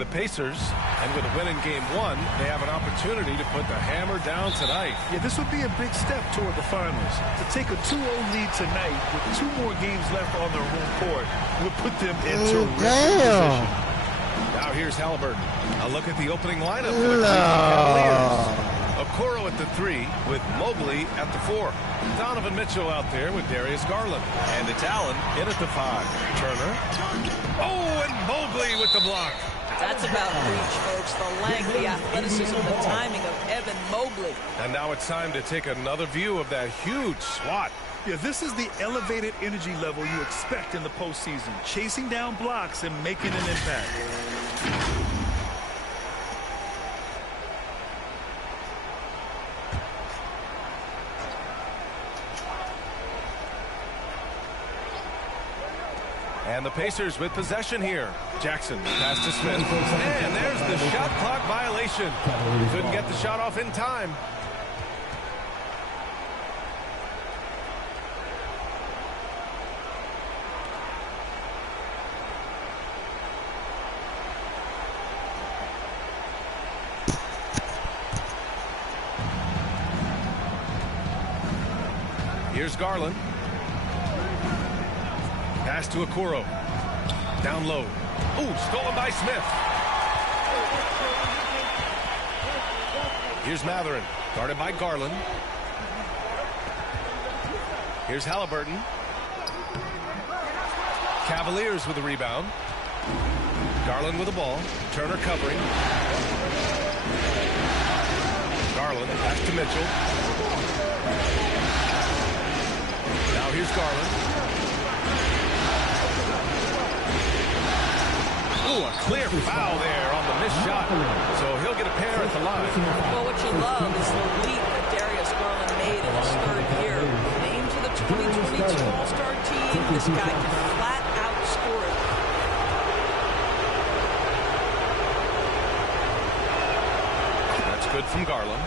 the Pacers, and with a win in Game 1, they have an opportunity to put the hammer down tonight. Yeah, this would be a big step toward the finals. To take a 2-0 lead tonight with 2 more games left on their home court would put them in terrific position. Now here's Halliburton. A look at the opening lineup for the Cavaliers. Okoro at the 3 with Mobley at the 4. Donovan Mitchell out there with Darius Garland. And it's Allen in at the 5. Turner. Oh, and Mobley with the block. That's about reach, folks. The length, the athleticism, the timing of Evan Mobley. And now it's time to take another view of that huge swat. Yeah, this is the elevated energy level you expect in the postseason. Chasing down blocks and making an impact. And the Pacers with possession here. Jackson pass to Smith. And there's the shot clock violation. Couldn't get the shot off in time. Here's Garland. Pass to Okoro. Down low. Ooh, stolen by Smith. Here's Mathurin. Guarded by Garland. Here's Halliburton. Cavaliers with the rebound. Garland with the ball. Turner covering. Garland pass to Mitchell. Now here's Garland. Ooh, a clear foul there on the missed shot. So he'll get a pair at the line. Well, what you love is the leap that Darius Garland made in his 3rd year. Named to the 2022 All-Star team, this guy can flat out score it. That's good from Garland.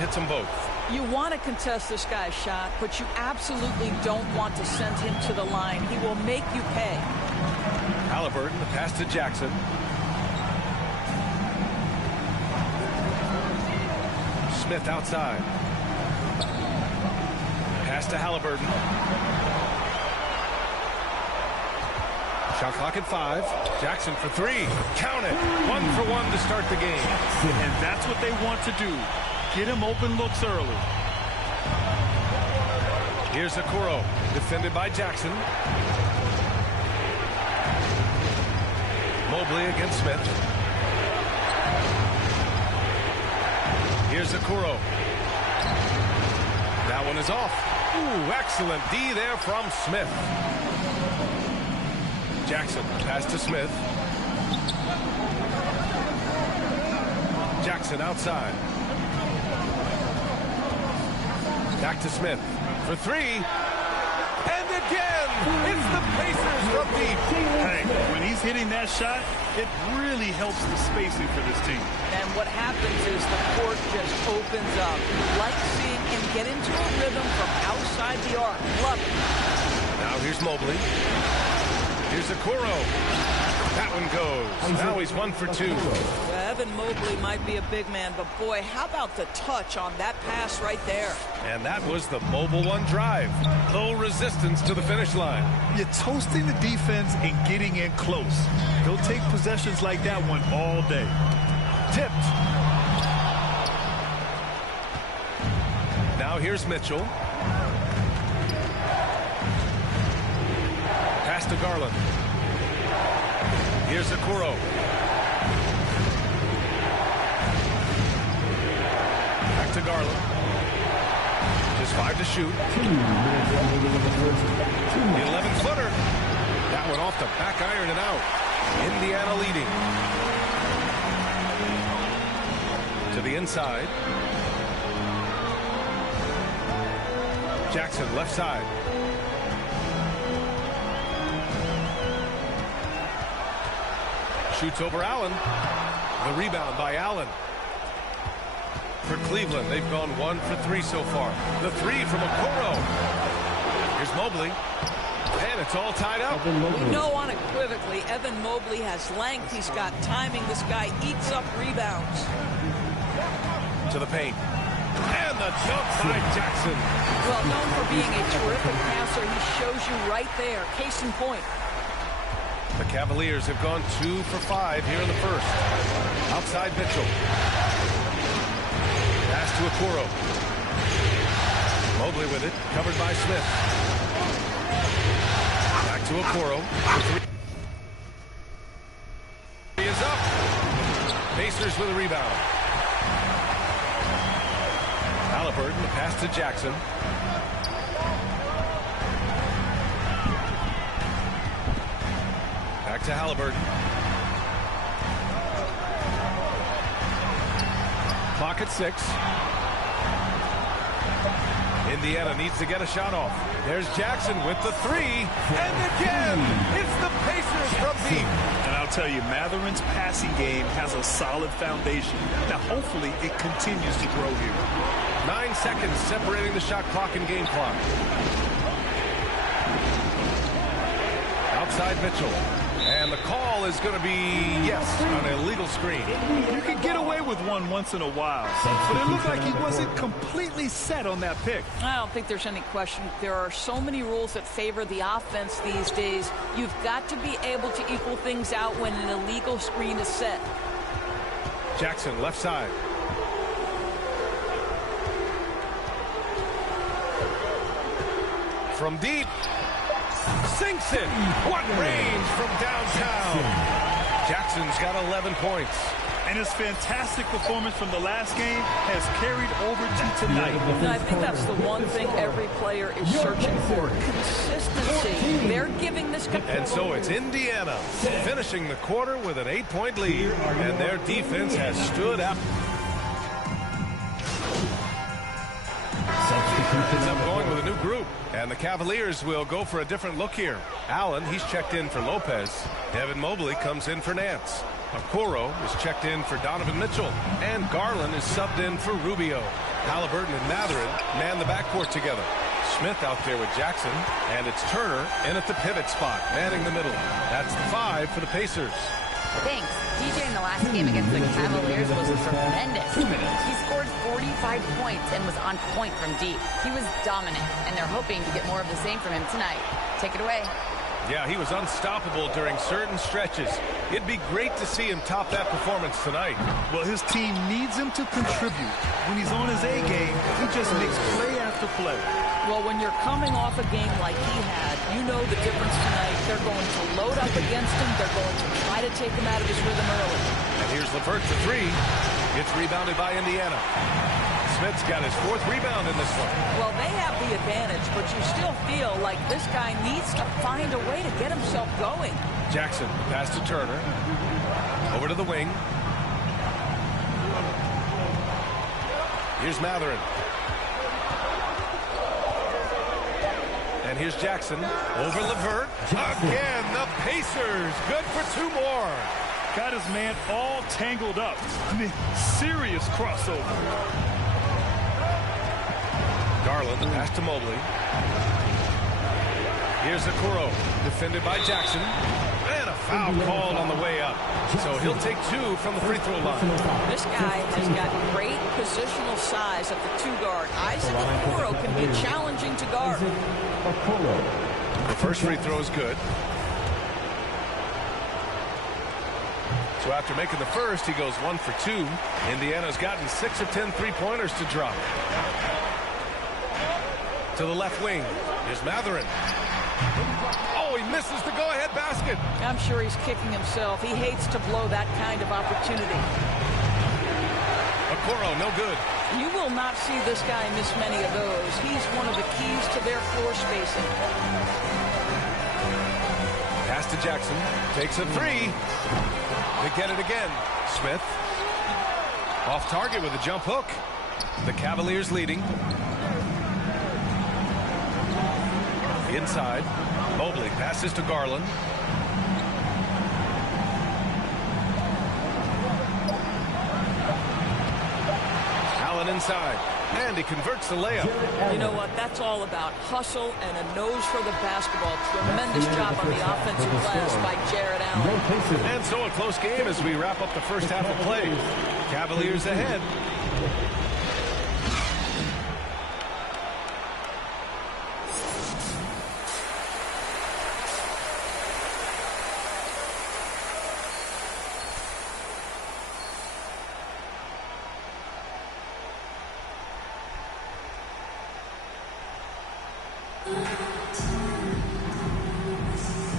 Hits them both. You want to contest this guy's shot, but you absolutely don't want to send him to the line. He will make you pay. Halliburton, the pass to Jackson. Smith outside. Pass to Halliburton. Shot clock at 5. Jackson for 3. Count it. 1 for 1 to start the game. And that's what they want to do. Get him open looks early. Here's Okoro, defended by Jackson. Mobley against Smith. Here's Okoro. That one is off. Ooh, excellent D there from Smith. Jackson, pass to Smith. Jackson outside. Back to Smith for 3. And again, it's the Pacers from deep. Hey, when he's hitting that shot, it really helps the spacing for this team. And what happens is the court just opens up. You like seeing him get into a rhythm from outside the arc. Love it. Now here's Mobley. Here's Okoro. That one goes. Now he's 1 for 2. Well, Evan Mobley might be a big man, but boy, how about the touch on that pass right there? And that was the Mobile One drive. Low resistance to the finish line. You're toasting the defense and getting in close. They'll take possessions like that one all day. Tipped. Now here's Mitchell. Pass to Garland. Here's Okoro. Back to Garland. Just 5 to shoot. The 11-footer. That one off the back iron and out. Indiana leading. To the inside. Jackson left side. Shoots over Allen. The rebound by Allen. For Cleveland. They've gone 1 for 3 so far. The three from Okoro. Here's Mobley. And it's all tied up. We know unequivocally Evan Mobley has length. He's got timing. This guy eats up rebounds. To the paint. And the jump by Jackson. Well, known for being a terrific passer, he shows you right there. Case in point. The Cavaliers have gone 2 for 5 here in the first. Outside Mitchell. Pass to Okoro. Mobley with it. Covered by Smith. Back to Okoro. The three is up. Pacers with a rebound. Halliburton, the pass to Jackson. Back to Halliburton. Clock at 6. Indiana needs to get a shot off. There's Jackson with the three. And again, it's the Pacers from deep. And I'll tell you, Matherin's passing game has a solid foundation. Now, hopefully, it continues to grow here. 9 seconds separating the shot clock and game clock. Outside Mitchell. And the call is going to be, yes, an illegal screen. You can get away with one once in a while, but it looked like he wasn't completely set on that pick. I don't think there's any question. There are so many rules that favor the offense these days. You've got to be able to equal things out when an illegal screen is set. Jackson, left side. From deep. Sinks it. What range from downtown. Jackson's got 11 points. And his fantastic performance from the last game has carried over to tonight. And I think that's the one thing every player is searching for. Consistency. They're giving this guy. And so it's Indiana finishing the quarter with an 8-point lead. And their defense has stood up. Ends up going with a new group. And the Cavaliers will go for a different look here. Allen, he's checked in for Lopez. Evan Mobley comes in for Nance. Okoro is checked in for Donovan Mitchell. And Garland is subbed in for Rubio. Halliburton and Matherin man the backcourt together. Smith out there with Jackson. And it's Turner in at the pivot spot, manning the middle. That's the 5 for the Pacers. Thanks. DJ in the last game against the Cavaliers was tremendous. He scored 45 points and was on point from deep. He was dominant, and they're hoping to get more of the same from him tonight. Take it away. Yeah, he was unstoppable during certain stretches. It'd be great to see him top that performance tonight. Well, his team needs him to contribute. When he's on his A game, he just makes play after play. Well, when you're coming off a game like he had, you know the difference tonight. They're going to load up against him. They're going to try to take him out of his rhythm early. And here's LeVert for 3. It's rebounded by Indiana. Smith's got his 4th rebound in this one. Well, they have the advantage, but you still feel like this guy needs to find a way to get himself going. Jackson, pass to Turner. Over to the wing. Here's Matherin. And here's Jackson. Over LeVert. Again, the Pacers. Good for 2 more. Got his man all tangled up. I mean, serious crossover. Garland, pass to Mobley. Here's Okoro, defended by Jackson. And a foul called on the way up. So he'll take 2 from the free throw line. This guy has got great positional size at the 2 guard. Isaac Okoro can be challenging to guard. The first free throw is good. So after making the first, he goes 1 for 2. Indiana's gotten 6 of 10 three-pointers to drop. To the left wing. Here's Matherin. Oh, he misses the go-ahead basket. I'm sure he's kicking himself. He hates to blow that kind of opportunity. Okoro, no good. You will not see this guy miss many of those. He's one of the keys to their floor spacing. Pass to Jackson. Takes a 3. They get it again. Smith. Off target with a jump hook. The Cavaliers leading. Inside. Mobley passes to Garland. Allen inside. And he converts the layup. You know what? That's all about hustle and a nose for the basketball. Tremendous job on the offensive glass by Jared Allen. And so a close game as we wrap up the first half of play. Cavaliers ahead.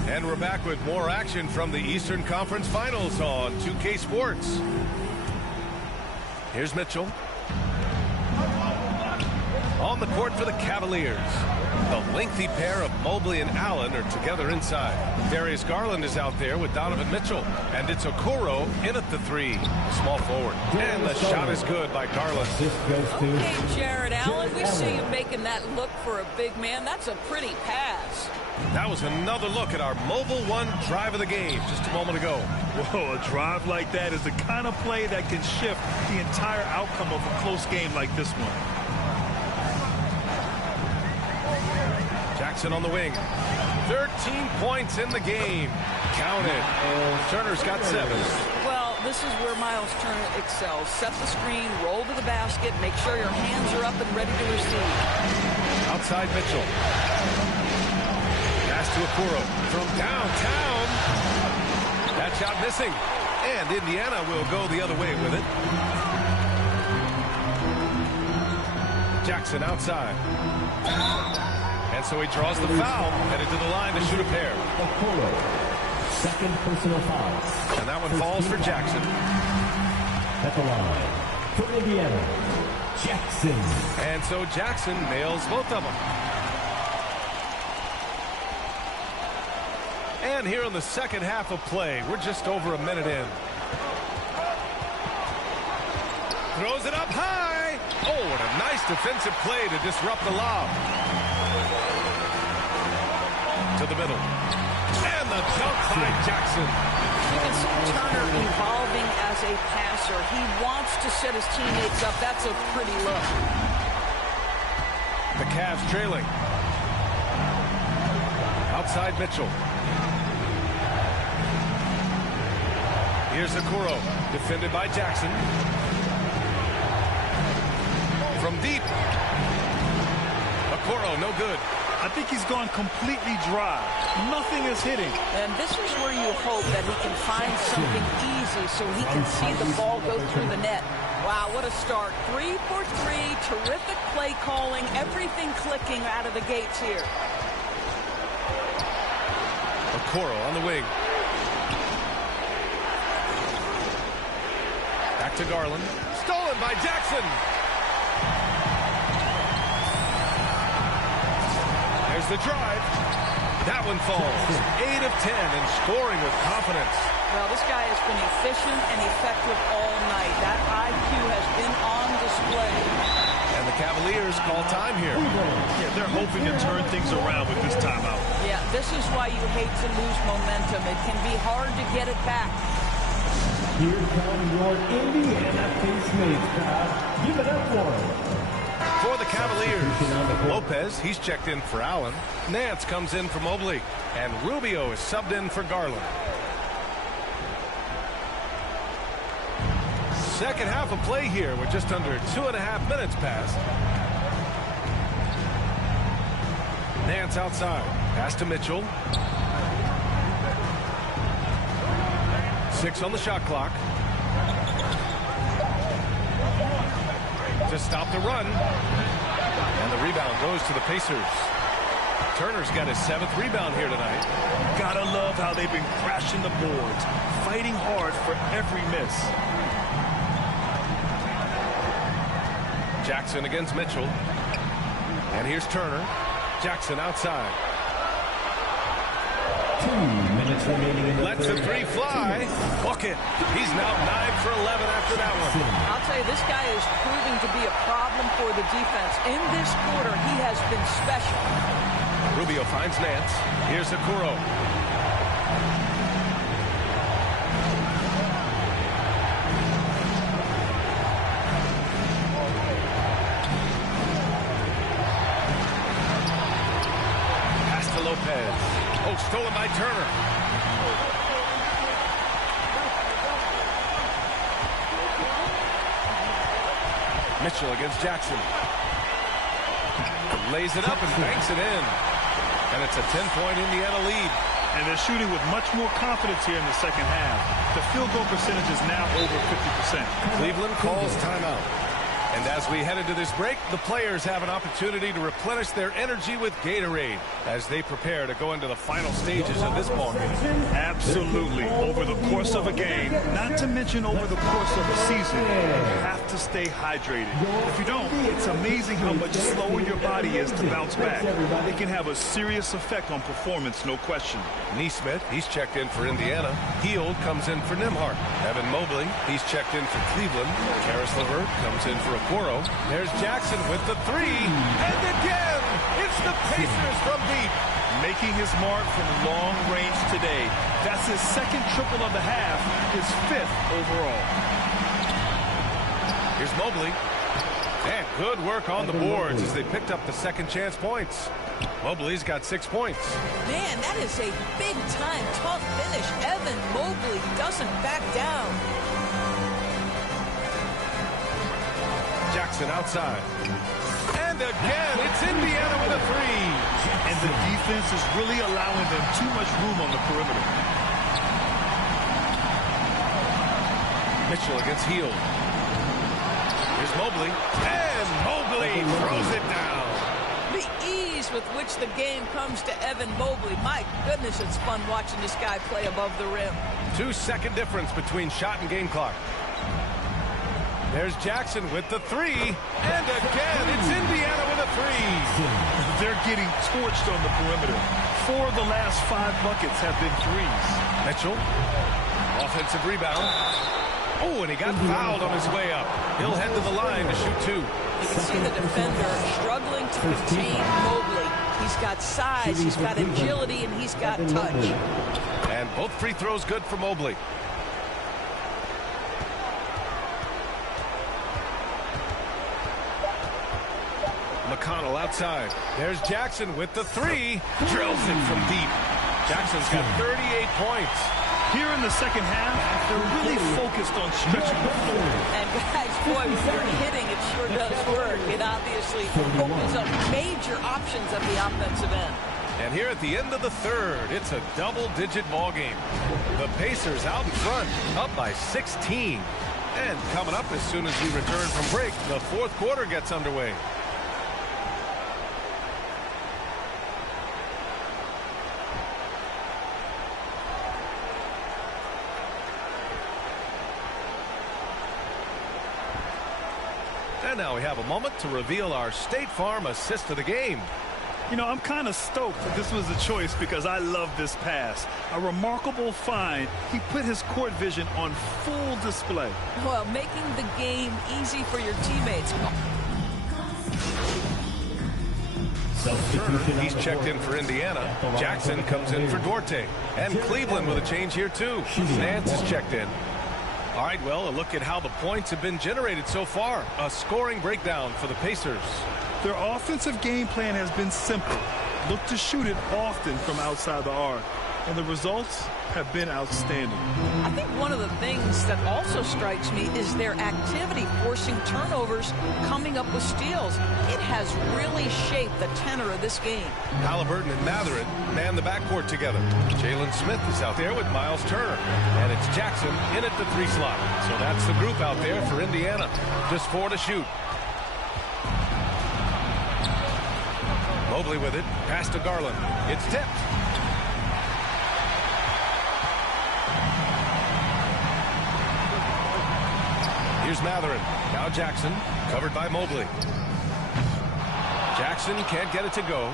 And we're back with more action from the Eastern Conference Finals on 2K Sports. Here's Mitchell. On the court for the Cavaliers. The lengthy pair of Mobley and Allen are together inside. Darius Garland is out there with Donovan Mitchell. And it's Okoro in at the three. Small forward. And the shot is good by Garland. Okay, Jared Allen, we see you making that look for a big man. That's a pretty pass. That was another look at our Mobile One drive of the game just a moment ago. Whoa, a drive like that is the kind of play that can shift the entire outcome of a close game like this one. Jackson on the wing. 13 points in the game. Count it. Turner's got 7. Well, this is where Miles Turner excels. Set the screen, roll to the basket, make sure your hands are up and ready to receive. Outside Mitchell. Pass to Okoro from downtown. That shot missing. And Indiana will go the other way with it. Jackson outside. And so he draws the foul, headed to the line to shoot a pair. Second personal foul. And that one falls for Jackson. At the line, for Indiana, Jackson. And so Jackson nails both of them. And here in the second half of play, we're just over a minute in. Throws it up high. Oh, what a nice defensive play to disrupt the lob. To the middle. And the dunk by Jackson. You can see Turner evolving as a passer. He wants to set his teammates up. That's a pretty look. The Cavs trailing. Outside Mitchell. Here's Okoro, defended by Jackson. From deep. Okoro, no good. I think he's gone completely dry. Nothing is hitting. And this is where you hope that he can find something easy so he can see the ball go through the net. Wow, what a start. 3 for 3, terrific play calling, everything clicking out of the gates here. Okoro on the wing. Back to Garland. Stolen by Jackson. There's the drive. That one falls. 8 of 10 and scoring with confidence. Well, this guy has been efficient and effective all night. That IQ has been on display. And the Cavaliers call time here. Yeah, they're hoping to turn things around with this timeout. Yeah, this is why you hate to lose momentum. It can be hard to get it back. Here come your Indiana Facemates crowd. Give it up for him. For the Cavaliers, Lopez, he's checked in for Allen. Nance comes in for Mobley. And Rubio is subbed in for Garland. Second half of play here. We're just under 2.5 minutes past. Nance outside. Pass to Mitchell. 6 on the shot clock. To stop the run. And the rebound goes to the Pacers. Turner's got his 7th rebound here tonight. Gotta love how they've been crashing the boards, fighting hard for every miss. Jackson against Mitchell. And here's Turner. Jackson outside. 2 minutes remaining in the Lets the three fly. Bucket. He's now 9 for 11 after that one. I'll tell you, this guy is proving to be a problem for the defense. In this quarter, he has been special. Rubio finds Nance. Here's Okoro. stolen by Turner. Mitchell against Jackson. Lays it up and banks it in. And it's a 10-point Indiana lead. And they're shooting with much more confidence here in the second half. The field goal percentage is now over 50%. Cleveland calls timeout. And as we head into this break, the players have an opportunity to replenish their energy with Gatorade as they prepare to go into the final stages of this ballgame. Absolutely. Over the course of a game, not to mention over the course of a season, you have to stay hydrated. If you don't, it's amazing how much slower your body is to bounce back. It can have a serious effect on performance, no question. Neesmith, he's checked in for Indiana. Hield comes in for Nembhard. Evan Mobley, he's checked in for Cleveland. Karis LeVert comes in for Okoro. There's Jackson with the three. And again, it's the Pacers from deep. Making his mark from long range today. That's his second triple of the half, his 5th overall. Here's Mobley. And good work on the boards as they picked up the second chance points. Mobley's got 6 points. Man, that is a big-time tough finish. Evan Mobley doesn't back down. Jackson outside. And again, it's Indiana with a three. And the defense is really allowing them too much room on the perimeter. Mitchell against Hield. Here's Mobley. And Mobley throws it down. The ease with which the game comes to Evan Mobley. My goodness, it's fun watching this guy play above the rim. 2-second difference between shot and game clock. There's Jackson with the three. And again, it's Indiana with a three. They're getting torched on the perimeter. 4 of the last 5 buckets have been threes. Mitchell, offensive rebound. Oh, and he got fouled on his way up. He'll head to the line to shoot 2. You can see the defender struggling to contain Mobley. He's got size, he's got agility, and he's got touch. And both free throws good for Mobley. McConnell outside. There's Jackson with the three. Drills it from deep. Jackson's got 38 points. Here in the second half, they're really focused on stretching the floor. And guys, boy, when you're hitting, it sure does work. It obviously opens up major options at the offensive end. And here at the end of the third, it's a double-digit ball game. The Pacers out in front, up by 16. And coming up as soon as we return from break, the fourth quarter gets underway. And now we have a moment to reveal our State Farm assist of the game. You know, I'm kind of stoked that this was a choice because I love this pass. A remarkable find. He put his court vision on full display. Well, making the game easy for your teammates. Turner, he's checked in for Indiana. Jackson comes in for Duarte. And Cleveland with a change here, too. Nance is checked in. All right, well, a look at how the points have been generated so far. A scoring breakdown for the Pacers. Their offensive game plan has been simple. Look to shoot it often from outside the arc. And the results have been outstanding. I think one of the things that also strikes me is their activity forcing turnovers, coming up with steals. It has really shaped the tenor of this game. Halliburton and Mathurin man the backcourt together. Jalen Smith is out there with Miles Turner. And it's Jackson in at the 3 slot. So that's the group out there for Indiana. Just 4 to shoot. Mobley with it. Pass to Garland. It's tipped. Here's Mathurin. Now Jackson. Covered by Mobley. Jackson can't get it to go.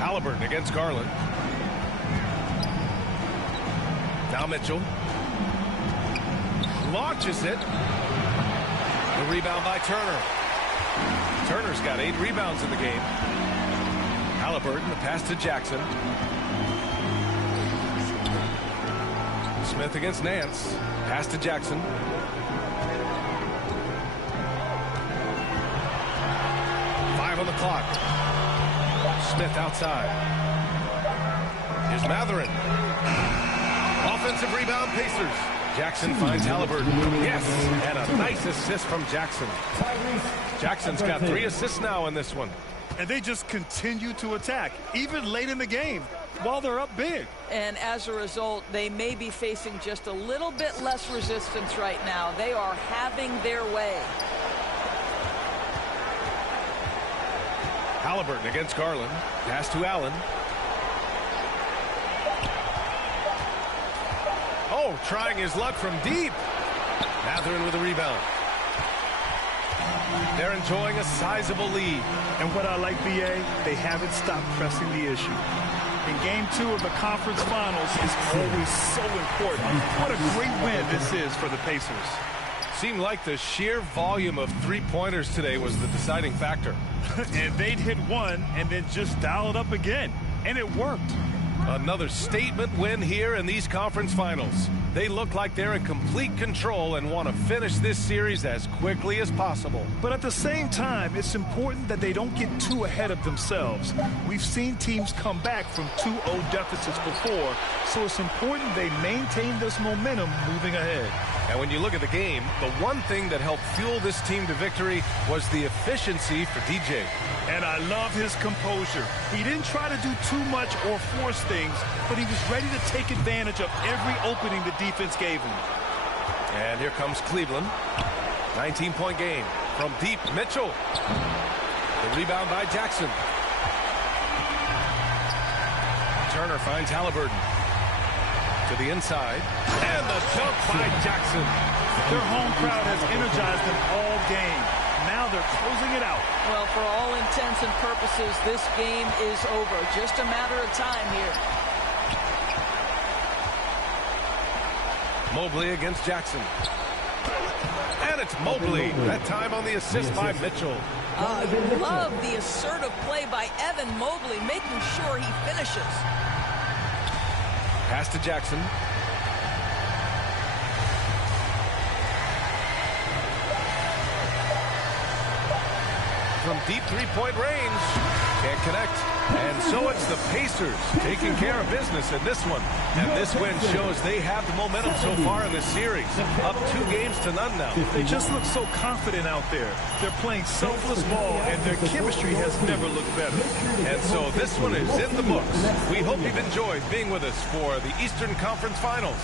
Halliburton against Garland. Now Mitchell. Launches it. The rebound by Turner. Turner's got 8 rebounds in the game. Halliburton, the pass to Jackson. Smith against Nance. Pass to Jackson. On the clock. Smith outside. Here's Mathurin. Offensive rebound, Pacers. Jackson finds Halliburton. Yes, and a nice assist from Jackson. Jackson's got 3 assists now in this one. And they just continue to attack, even late in the game, while they're up big. And as a result, they may be facing just a little bit less resistance right now. They are having their way. Halliburton against Garland. Pass to Allen. Oh, trying his luck from deep. Mathurin with a rebound. They're enjoying a sizable lead. And what I like, BA, they haven't stopped pressing the issue. In Game 2 of the conference finals is always so important. What a great win this is for the Pacers. Seemed like the sheer volume of three-pointers today was the deciding factor. And they'd hit one and then just dial it up again. And it worked. Another statement win here in these conference finals. They look like they're in complete control and want to finish this series as quickly as possible. But at the same time, it's important that they don't get too ahead of themselves. We've seen teams come back from 2-0 deficits before, so it's important they maintain this momentum moving ahead. And when you look at the game, the one thing that helped fuel this team to victory was the efficiency for DJ. And I love his composure. He didn't try to do too much or force things, but he was ready to take advantage of every opening the defense gave him. And here comes Cleveland. 19-point game. From deep, Mitchell. The rebound by Jackson. Turner finds Halliburton. To the inside. And the dunk by Jackson. Their home crowd has energized them all game. Now they're closing it out. Well, for all intents and purposes, this game is over. Just a matter of time here. Mobley against Jackson. And it's Mobley. That time on the assist by Mitchell. Love the assertive play by Evan Mobley, making sure he finishes. Pass to Jackson. From deep three-point range. Can't connect. And so it's the Pacers taking care of business in this one. And this win shows they have the momentum so far in this series. Up 2-0 now. They just look so confident out there. They're playing selfless ball, and their chemistry has never looked better. And so this one is in the books. We hope you've enjoyed being with us for the Eastern Conference Finals.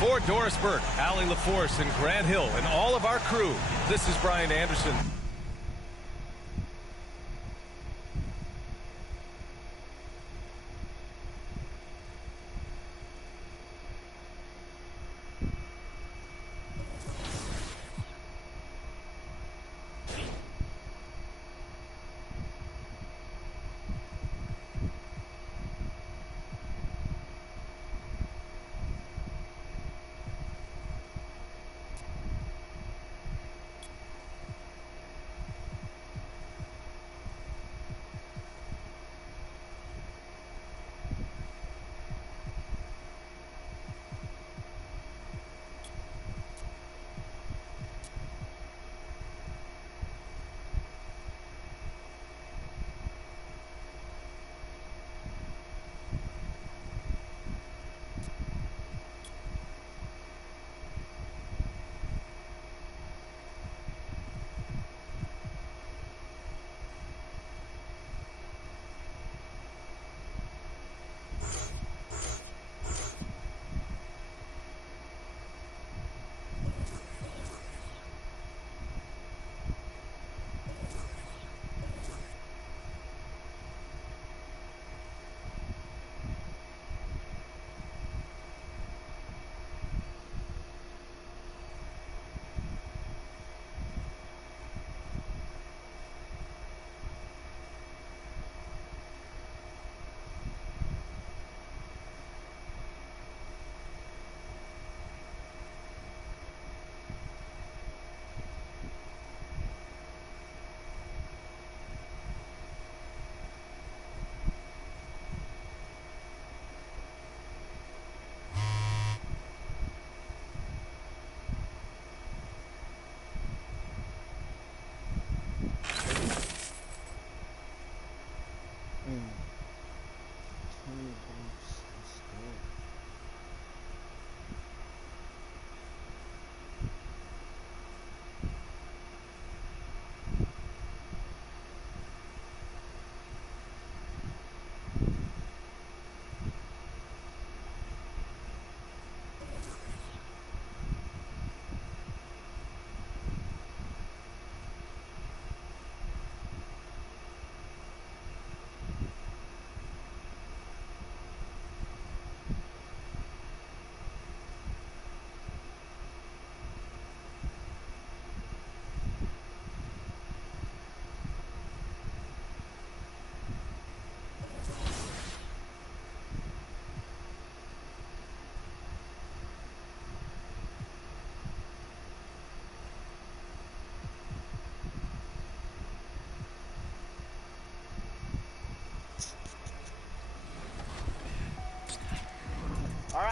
For Doris Burke, Allie LaForce, and Grant Hill, and all of our crew, this is Brian Anderson.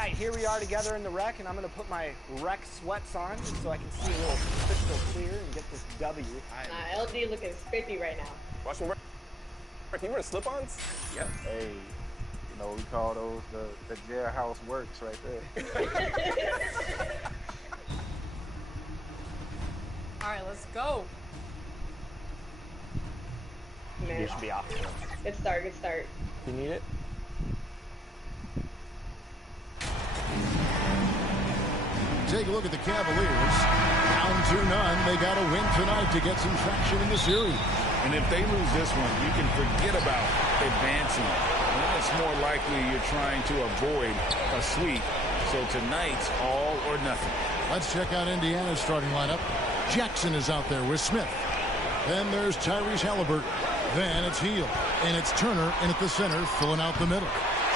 right, here we are together in the rec, and I'm going to put my rec sweats on so I can see a little crystal clear and get this W. LD looking spiffy right now. Watch me. Can you wear slip-ons? Yep. Hey, you know, we call those the jailhouse works right there. All right, let's go. Man, you should be off. Good start, good start. You need it? Take a look at the Cavaliers. Down 2-0. They got to win tonight to get some traction in the series. And if they lose this one, you can forget about advancing. And it's more likely you're trying to avoid a sweep. So tonight's all or nothing. Let's check out Indiana's starting lineup. Jackson is out there with Smith. Then there's Tyrese Halliburton. Then it's Hield. And it's Turner in at the center, filling out the middle.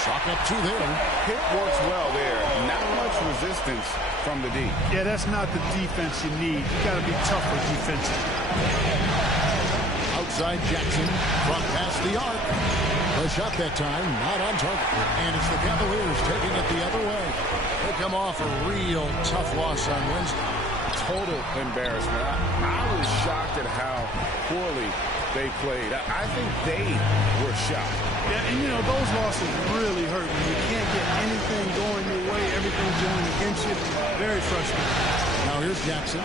Chalk up 2 there. Pick works well there. Not much resistance from the D. Yeah, that's not the defense you need. You got to be tougher defensive. Outside Jackson, front past the arc. The shot that time, not on target. And it's the Cavaliers taking it the other way. They come off a real tough loss on Wednesday. Total embarrassment. I was shocked at how poorly they played. I think they were shocked. Yeah, and you know, those losses really hurt when you can't get anything going your way. Everything's going against you. Very frustrating. Now here's Jackson.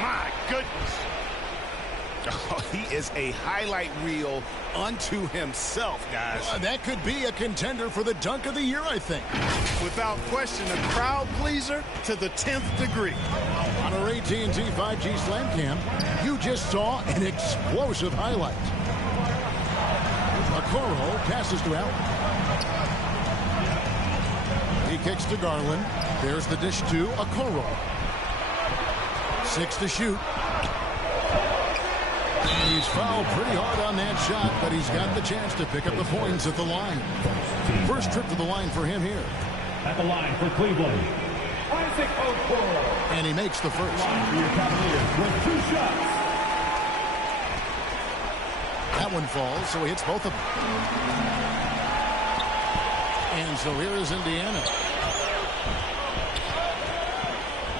My goodness. Oh, he is a highlight reel unto himself, guys. That could be a contender for the dunk of the year, I think. Without question, a crowd pleaser to the 10th degree. On our AT&T 5G Slam Cam, you just saw an explosive highlight. Okoro passes to Allen. He kicks to Garland. There's the dish to Okoro. 6 to shoot. He's fouled pretty hard on that shot, but he's got the chance to pick up the points at the line. First trip to the line for him here. At the line for Cleveland, Isaac Okoro. And he makes the first. Line for your Cavaliers with 2 shots. That one falls, so he hits both of them. And so here is Indiana.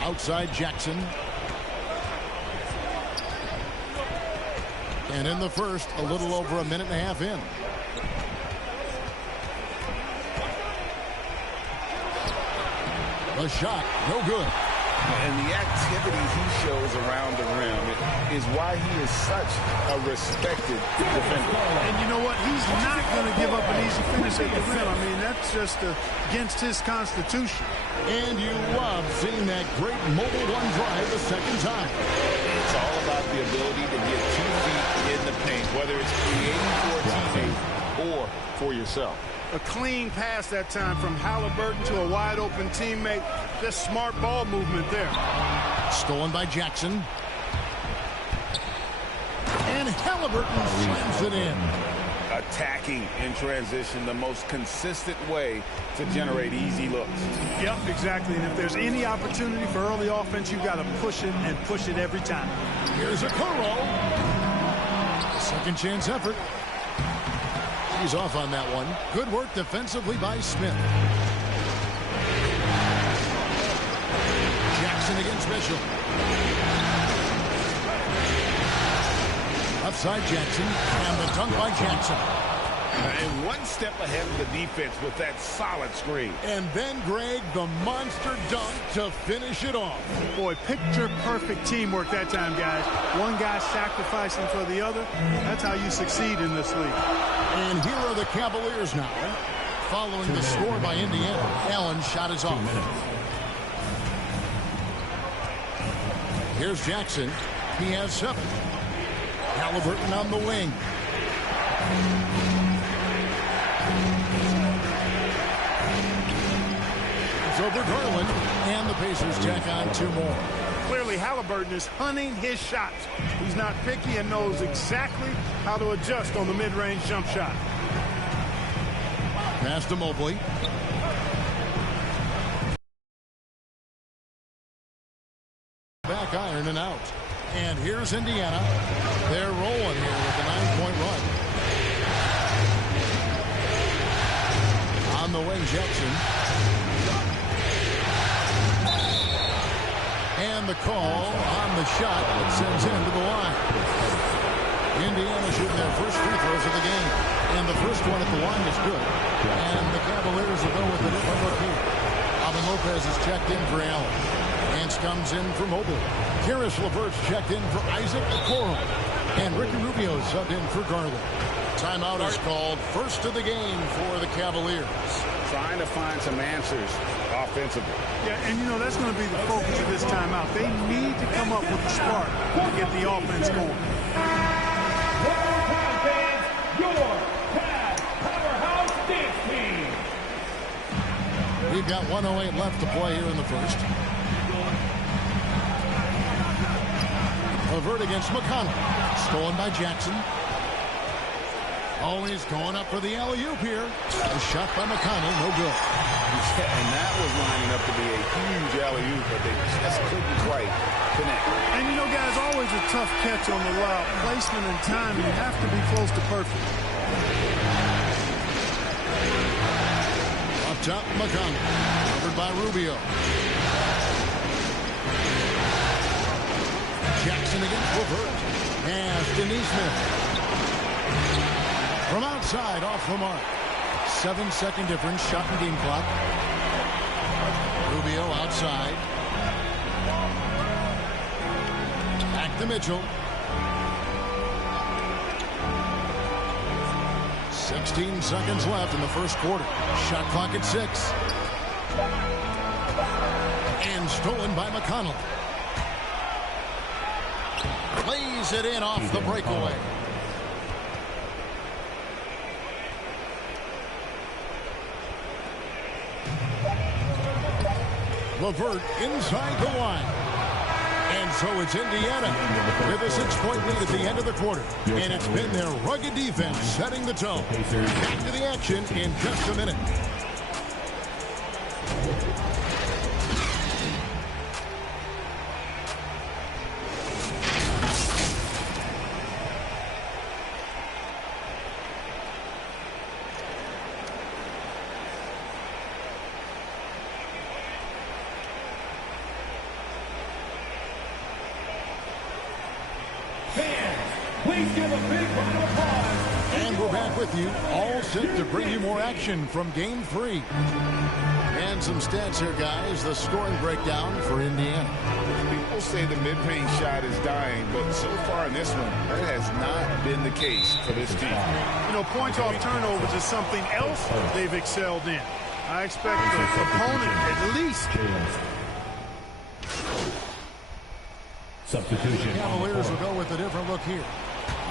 Outside Jackson. And in the first, a little over a minute and a half in. A shot, no good. And the activity he shows around the rim is why he is such a respected defender. And you know what? He's not going to give up an easy finish at the rim. I mean, that's just against his constitution. And you love seeing that great mobile one drive the second time. It's all about the ability to get 2 feet in the paint, whether it's creating for a teammate or for yourself. A clean pass that time from Halliburton to a wide-open teammate. Just smart ball movement there. Stolen by Jackson. And Halliburton slams it in. Attacking in transition, the most consistent way to generate easy looks. Yep, exactly. And if there's any opportunity for early offense, you've got to push it and push it every time. Here's Okoro. Second chance effort. He's off on that one. Good work defensively by Smith. Jackson against Mitchell. Upside Jackson, and the dunk by Jackson. And one step ahead of the defense with that solid screen. And then, Greg, the monster dunk to finish it off. Boy, picture-perfect teamwork that time, guys. One guy sacrificing for the other. That's how you succeed in this league. And here are the Cavaliers now. Following the score by Indiana, Allen's shot is off. Here's Jackson. He has 7. Halliburton on the wing. It's over Garland, and the Pacers tack on 2 more. Clearly, Halliburton is hunting his shots. He's not picky and knows exactly how to adjust on the mid-range jump shot. Pass to Mobley. Back iron and out. And here's Indiana. They're rolling here with a 9-point run. On the way, Jackson. And the call on the shot that sends him to the line. Indiana shooting their first free throws of the game. And the first one at the line is good. And the Cavaliers will go with a different look here. Robin Lopez is checked in for Allen. Nance comes in for Mobley. Karis LeVert's checked in for Isaac Okoro. And Ricky Rubio subbed in for Garland. Timeout is called. First of the game for the Cavaliers. Trying to find some answers offensively. Yeah, and you know, that's going to be the focus of this timeout. They need to come up with a spark to get the offense going. We've got 1:08 left to play here in the first. LeVert against McConnell. Stolen by Jackson. Oh, he's going up for the alley-oop here. A shot by McConnell, no good. And that was lining up to be a huge alley-oop, but they just couldn't quite connect. And you know, guys, always a tough catch on the lob. Placement and timing have to be close to perfect. Up top, McConnell. Covered by Rubio. Jackson against LeVert. Pass to Nesmith. From outside, off the mark. 7-second difference, shot and game clock. Rubio outside. Back to Mitchell. 16 seconds left in the first quarter. Shot clock at 6. And stolen by McConnell. Lays it in off the breakaway. LeVert inside the line. And so it's Indiana with a 6-point lead at the end of the quarter. And it's been their rugged defense setting the tone. Back to the action in just a minute. And we're back with you, all set to bring you more action from Game 3. And some stats here, guys. The scoring breakdown for Indiana. People say the mid-range shot is dying, but so far in this one, that has not been the case for this team. You know, points off turnovers is something else they've excelled in. I expect the opponent at least. Substitution. Cavaliers will go with a different look here.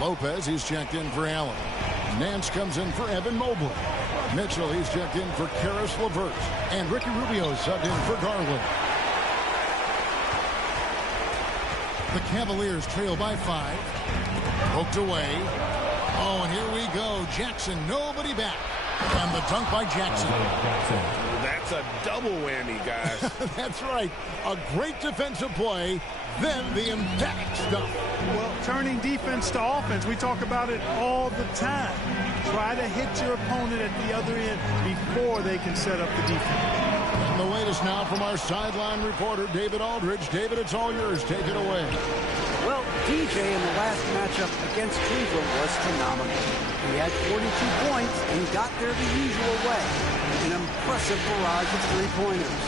Lopez, he's checked in for Allen. Nance comes in for Evan Mobley. Mitchell, he's checked in for Karis LeVert. And Ricky Rubio subbed in for Garland. The Cavaliers trail by 5. Poked away. Oh, and here we go. Jackson, nobody back. And the dunk by Jackson. That's a double whammy, guys. That's right. A great defensive play, then the emphatic stuff. Well, turning defense to offense, we talk about it all the time. Try to hit your opponent at the other end before they can set up the defense. And the latest now from our sideline reporter, David Aldridge. David, it's all yours. Take it away. Well, DJ in the last matchup against Cleveland was phenomenal. He had 42 points and got there the usual way. An impressive barrage of three-pointers.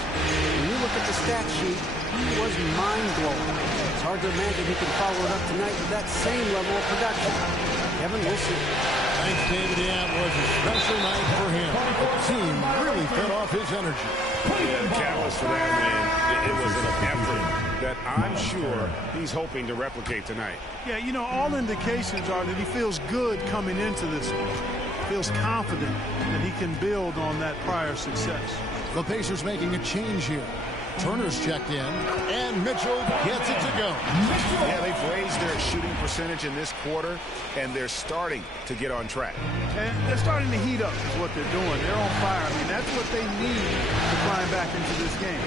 When you look at the stat sheet, he was mind-blowing. It's hard to imagine he can follow it up tonight with that same level of production. Kevin, we'll see. Thanks, David. Yeah, it was a special night for him. The team really fed off his energy. Yeah, the catalyst for that, man, it was an effort that I'm sure he's hoping to replicate tonight. Yeah, you know, all indications are that he feels good coming into this one. Feels confident that he can build on that prior success. The Pacers making a change here. Turner's checked in, and Mitchell gets it to go. Yeah, they've raised their shooting percentage in this quarter, and they're starting to get on track. And they're starting to heat up is what they're doing. They're on fire. I mean, that's what they need to climb back into this game.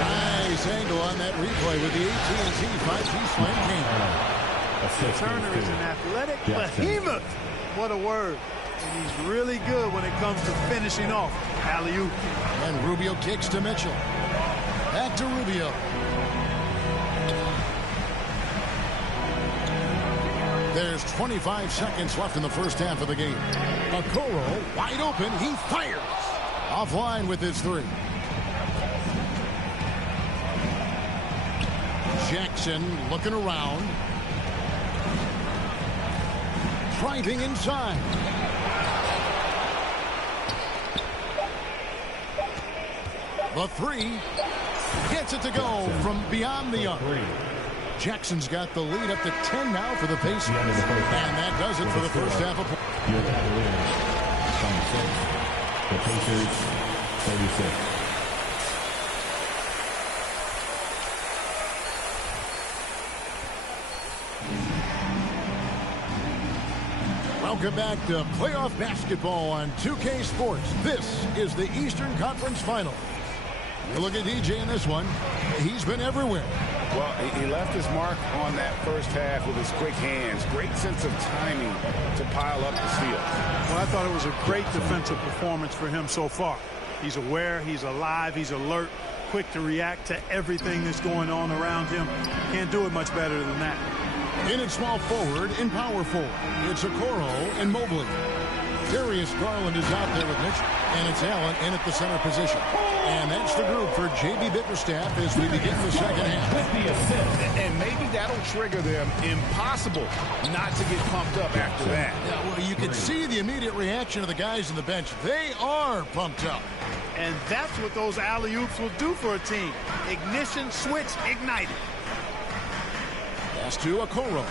Nice angle on that replay with the AT&T 5G slam cam. Turner is an athletic behemoth. What a word. and he's really good when it comes to finishing off. Alley-oop. And Rubio kicks to Mitchell. Back to Rubio. There's 25 seconds left in the first half of the game. Okoro wide open. He fires. Offline with his three. Jackson looking around. Driving inside. The three. Gets it to go from beyond the arc. Jackson's got the lead up to 10 now for the Pacers. And that does it for the first half of play. Your Cavaliers, 26. The Pacers, 36. Welcome back to playoff basketball on 2K Sports. This is the Eastern Conference Final. You look at DJ in this one. He's been everywhere. Well, he left his mark on that first half with his quick hands. Great sense of timing to pile up the steal. Well, I thought it was a great defensive performance for him so far. He's aware, he's alive, he's alert, quick to react to everything that's going on around him. Can't do it much better than that. In at small forward, in power forward, it's Okoro and Mobley. Darius Garland is out there with Mitchell, and it's Allen in at the center position. And that's the group for J.B. Bickerstaff as we begin the second half. And maybe that'll trigger them. Impossible not to get pumped up after that. Yeah, well, you can see the immediate reaction of the guys on the bench. They are pumped up. And that's what those alley-oops will do for a team. Ignition, switch, ignited. Pass to Okoro.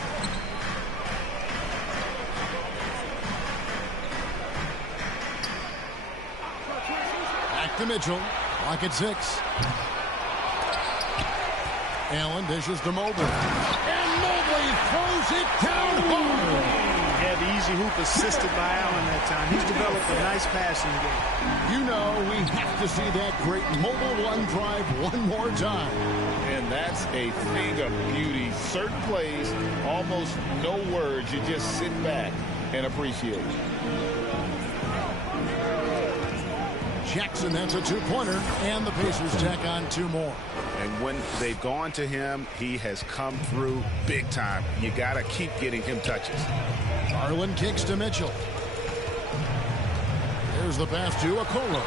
Back to Mitchell. Clock at 6. Allen dishes to Mobley. And Mobley throws it down hard. Yeah, the easy hoop assisted by Allen that time. He's developed a nice passing game. You know, we have to see that great mobile one drive one more time. And that's a thing of beauty. Certain plays, almost no words. You just sit back and appreciate it. Jackson, that's a two-pointer, and the Pacers tack on 2 more. And when they've gone to him, he has come through big time. You got to keep getting him touches. Garland kicks to Mitchell. There's the pass to Okoro.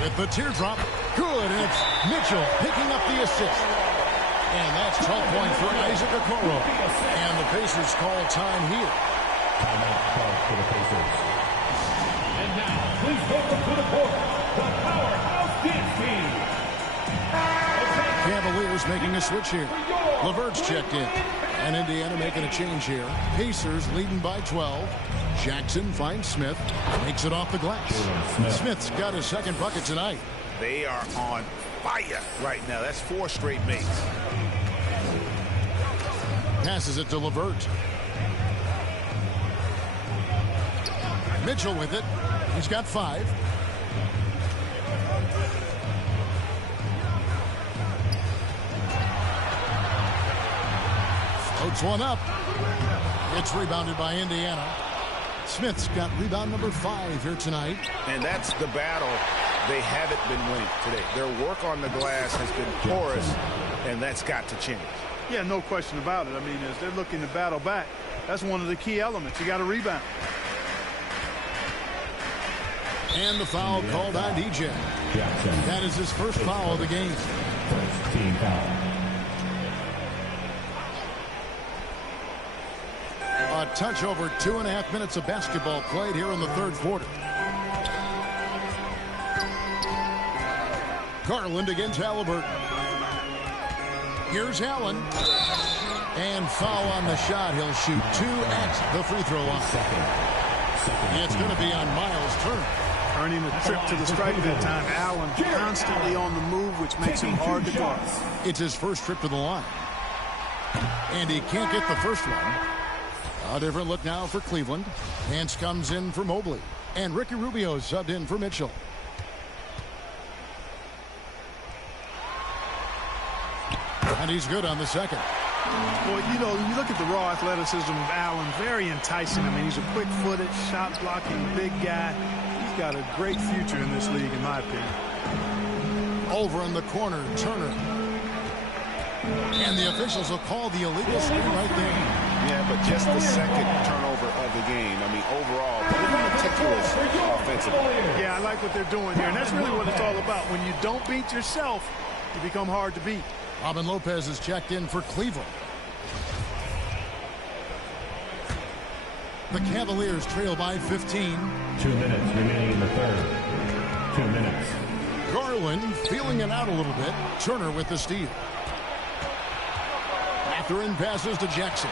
With the teardrop, good, and it's Mitchell picking up the assist. And that's 12 points for Isaac Okoro. And the Pacers call time here. Timeout called for the Pacers. And now, please welcome to the court, the Powerhouse Dance Team. Cavaliers making a switch here. LeVert's checked in. And Indiana making a change here. Pacers leading by 12. Jackson finds Smith. Makes it off the glass. Smith's got his second bucket tonight. They are on fire right now. That's 4 straight makes. Passes it to LeVert. Mitchell with it. He's got 5. Floats one up. It's rebounded by Indiana. Smith's got rebound number 5 here tonight. And that's the battle they haven't been winning today. Their work on the glass has been porous, and that's got to change. Yeah, no question about it. I mean, as they're looking to battle back, that's one of the key elements. You got to rebound. And the foul called on DJ. Jackson. That is his first foul of the game. First team foul. A touch over 2.5 minutes of basketball played here in the third quarter. Garland against Halliburton. Here's Allen. And foul on the shot. He'll shoot 2 at the free throw line. It's going to be on Miles Turner. Earning a trip to the stripe that time. Allen constantly on the move, which makes him hard to guard. It's his first trip to the line. And he can't get the first one. A different look now for Cleveland. Nance comes in for Mobley. And Ricky Rubio subbed in for Mitchell. And he's good on the second. Well, you know, you look at the raw athleticism of Allen, very enticing. I mean, he's a quick-footed, shot-blocking, big guy. He's got a great future in this league, in my opinion. Over in the corner, Turner. And the officials will call the illegal screen right there. Yeah, but just the second turnover of the game. I mean, overall, pretty meticulous offensively. Yeah, I like what they're doing here, and that's really what it's all about. When you don't beat yourself, you become hard to beat. Robin Lopez is checked in for Cleveland. The Cavaliers trail by 15. 2 minutes remaining in the third. 2 minutes. Garland feeling it out a little bit. Turner with the steal. Mathurin passes to Jackson.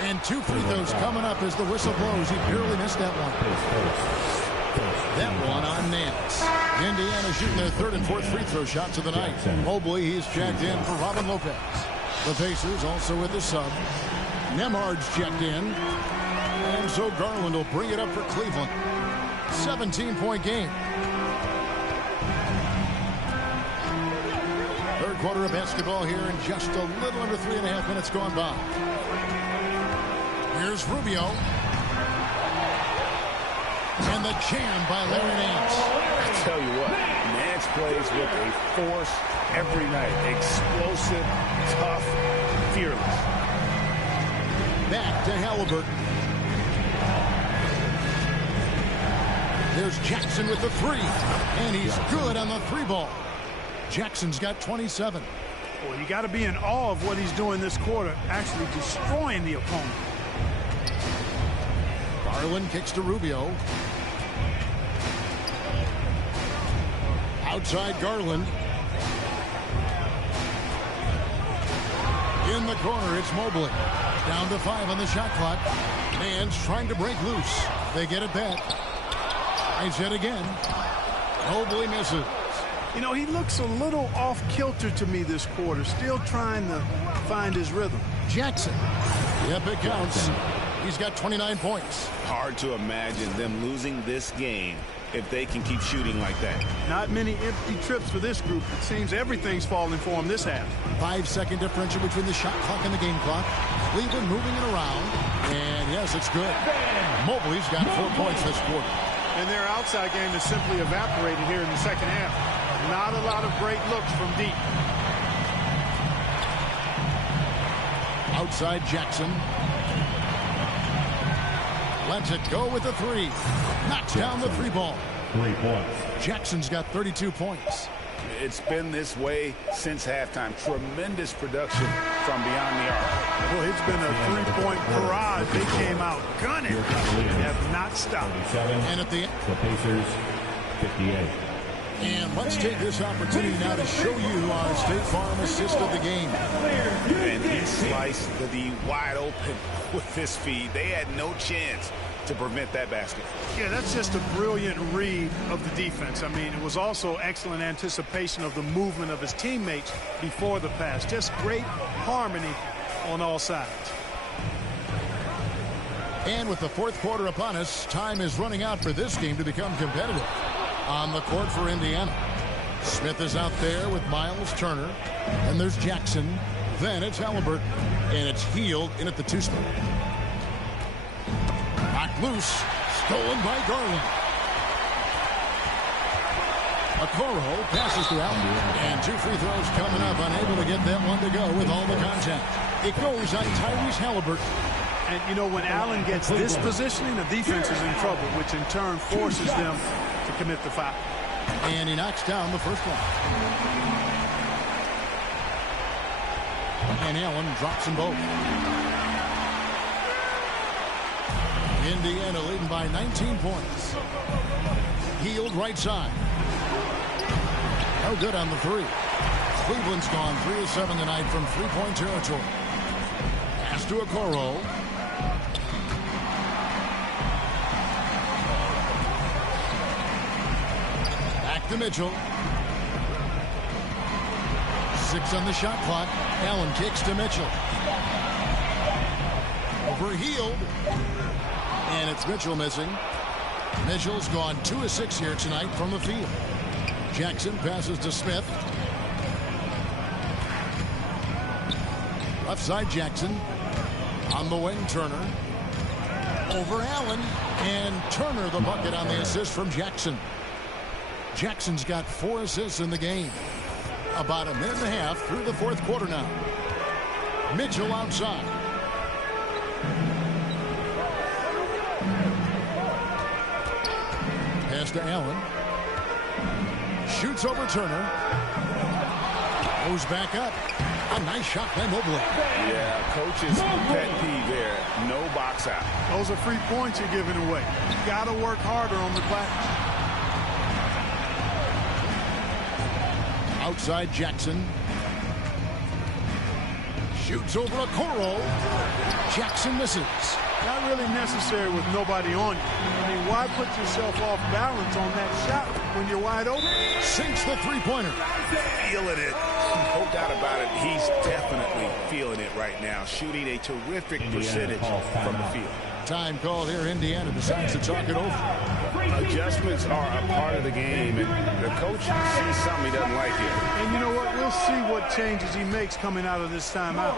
And 2 free throws coming up as the whistle blows. He barely missed that one. That one on Nance. Indiana shooting their 3rd and 4th free throw shots of the night. Mobley, he's checked in for Robin Lopez. The Pacers also with the sub. Nemhard's checked in. And so Garland will bring it up for Cleveland. 17-point game. Third quarter of basketball here in just a little under 3.5 minutes gone by. Here's Rubio. And the jam by Larry Nance. I tell you what, Nance plays with a force every night. Explosive, tough, fearless. Back to Halliburton. There's Jackson with the 3. And he's good on the 3 ball. Jackson's got 27. Well, you got to be in awe of what he's doing this quarter, actually destroying the opponent. Garland kicks to Rubio. Outside Garland. In the corner, it's Mobley. Down to 5 on the shot clock. Man's trying to break loose. They get it back. Tries it again. Mobley misses. You know, he looks a little off-kilter to me this quarter, still trying to find his rhythm. Jackson. Yep, it counts. He's got 29 points. Hard to imagine them losing this game if they can keep shooting like that. Not many empty trips for this group. It seems everything's falling for them this half. 5-second differential between the shot clock and the game clock. Cleveland moving it around. And yes, it's good. Mobley's got 4 points this quarter. And their outside game is simply evaporated here in the second half. Not a lot of great looks from deep. Outside Jackson. Lets it go with the 3. Knocks down the 3 ball. 3 points. Jackson's got 32 points. It's been this way since halftime. Tremendous production from beyond the arc. Well, it's been a 3-point barrage. They came out gunning. They have not stopped. And at the end, the Pacers, 58. And let's take this opportunity now to show you our State Farm assist of the game. And he sliced the D wide open with his feed. They had no chance to prevent that basket. Yeah, that's just a brilliant read of the defense. I mean, it was also excellent anticipation of the movement of his teammates before the pass. Just great harmony on all sides. And with the 4th quarter upon us, time is running out for this game to become competitive. On the court for Indiana. Smith is out there with Miles Turner. And there's Jackson. Then it's Halliburton. And it's Hield in at the 2 spot. Knocked loose. Stolen by Garland. Okoro passes to Allen. And 2 free throws coming up. Unable to get that one to go with all the contact. It goes on Tyrese Halliburton. And, you know, when Allen gets this positioning, the defense is in trouble, which in turn forces them to commit the foul. And he knocks down the first one. And Allen drops them both. Indiana leading by 19 points. Hield right side. No good on the 3. Cleveland's gone 3 of 7 tonight from 3-point territory. Pass to Okoro. To Mitchell. 6 on the shot clock. Allen kicks to Mitchell. Over Hield. And it's Mitchell missing. Mitchell's gone 2 of 6 here tonight from the field. Jackson passes to Smith. Left side Jackson. On the wing, Turner. Over Allen. And Turner the bucket on the assist from Jackson. Jackson's got 4 assists in the game. About a minute and a half through the fourth quarter now. Mitchell outside. Pass to Allen. Shoots over Turner. Goes back up. A nice shot by Mobley. Yeah, coach's pet peeve there. No box out. Those are free points you're giving away. You got to work harder on the glass. Outside Jackson. Shoots over Okoro. Jackson misses. Not really necessary with nobody on you. I mean, why put yourself off balance on that shot when you're wide open? Sinks the three-pointer. Feeling it. No doubt about it. He's definitely feeling it right now. Shooting a terrific percentage from the field. Time call here. Indiana decides to talk it over. Adjustments are a part of the game, and the coach sees something he doesn't like here. And you know what? We'll see what changes he makes coming out of this timeout.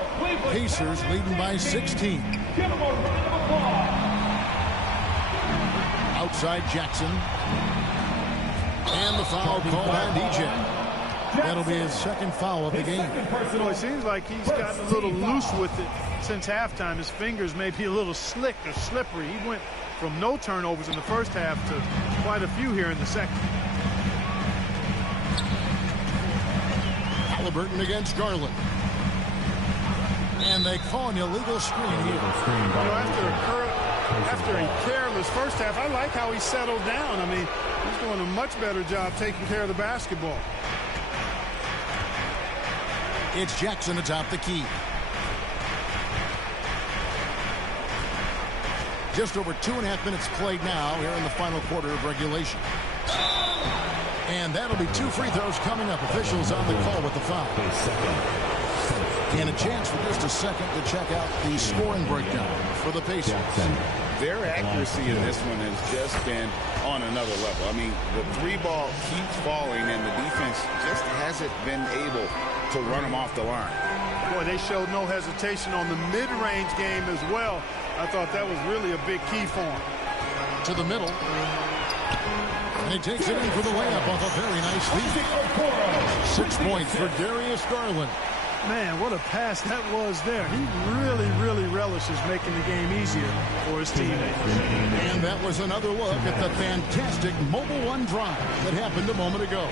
Pacers leading by 16. Outside Jackson. And the foul called on DJ. That'll be his second foul of the game. Well, it seems like he's gotten a little loose with it since halftime. His fingers may be a little slick or slippery. He went from no turnovers in the first half to quite a few here in the second. Halliburton against Garland. And they call an illegal screen here. After a careless first half, I like how he settled down. I mean, he's doing a much better job taking care of the basketball. It's Jackson atop the key. Just over 2.5 minutes played now here in the final quarter of regulation. And that'll be 2 free throws coming up. Officials on the call with the foul. And a chance for just a second to check out the scoring breakdown for the Pacers. Their accuracy in this one has just been on another level. I mean, the 3-ball keeps falling, and the defense just hasn't been able to run them off the line. Boy, they showed no hesitation on the mid-range game as well. I thought that was really a big key for him. To the middle. And he takes it in for the layup off a very nice feed. 6 points for Darius Garland. Man, what a pass that was there. He really, really relishes making the game easier for his teammates. And that was another look at the fantastic Mobile One drive that happened a moment ago.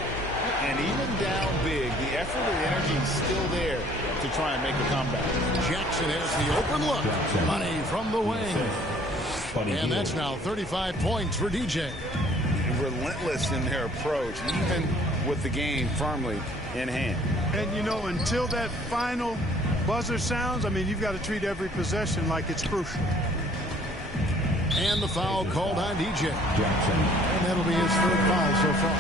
And even down big, the effort and energy is still there to try and make a comeback. Jackson has the open look. Money from the wing. And that's now 35 points for DJ. Relentless in their approach, even with the game firmly in hand. And, you know, until that final buzzer sounds, I mean, you've got to treat every possession like it's crucial. And the foul called on DJ. And that'll be his third foul so far.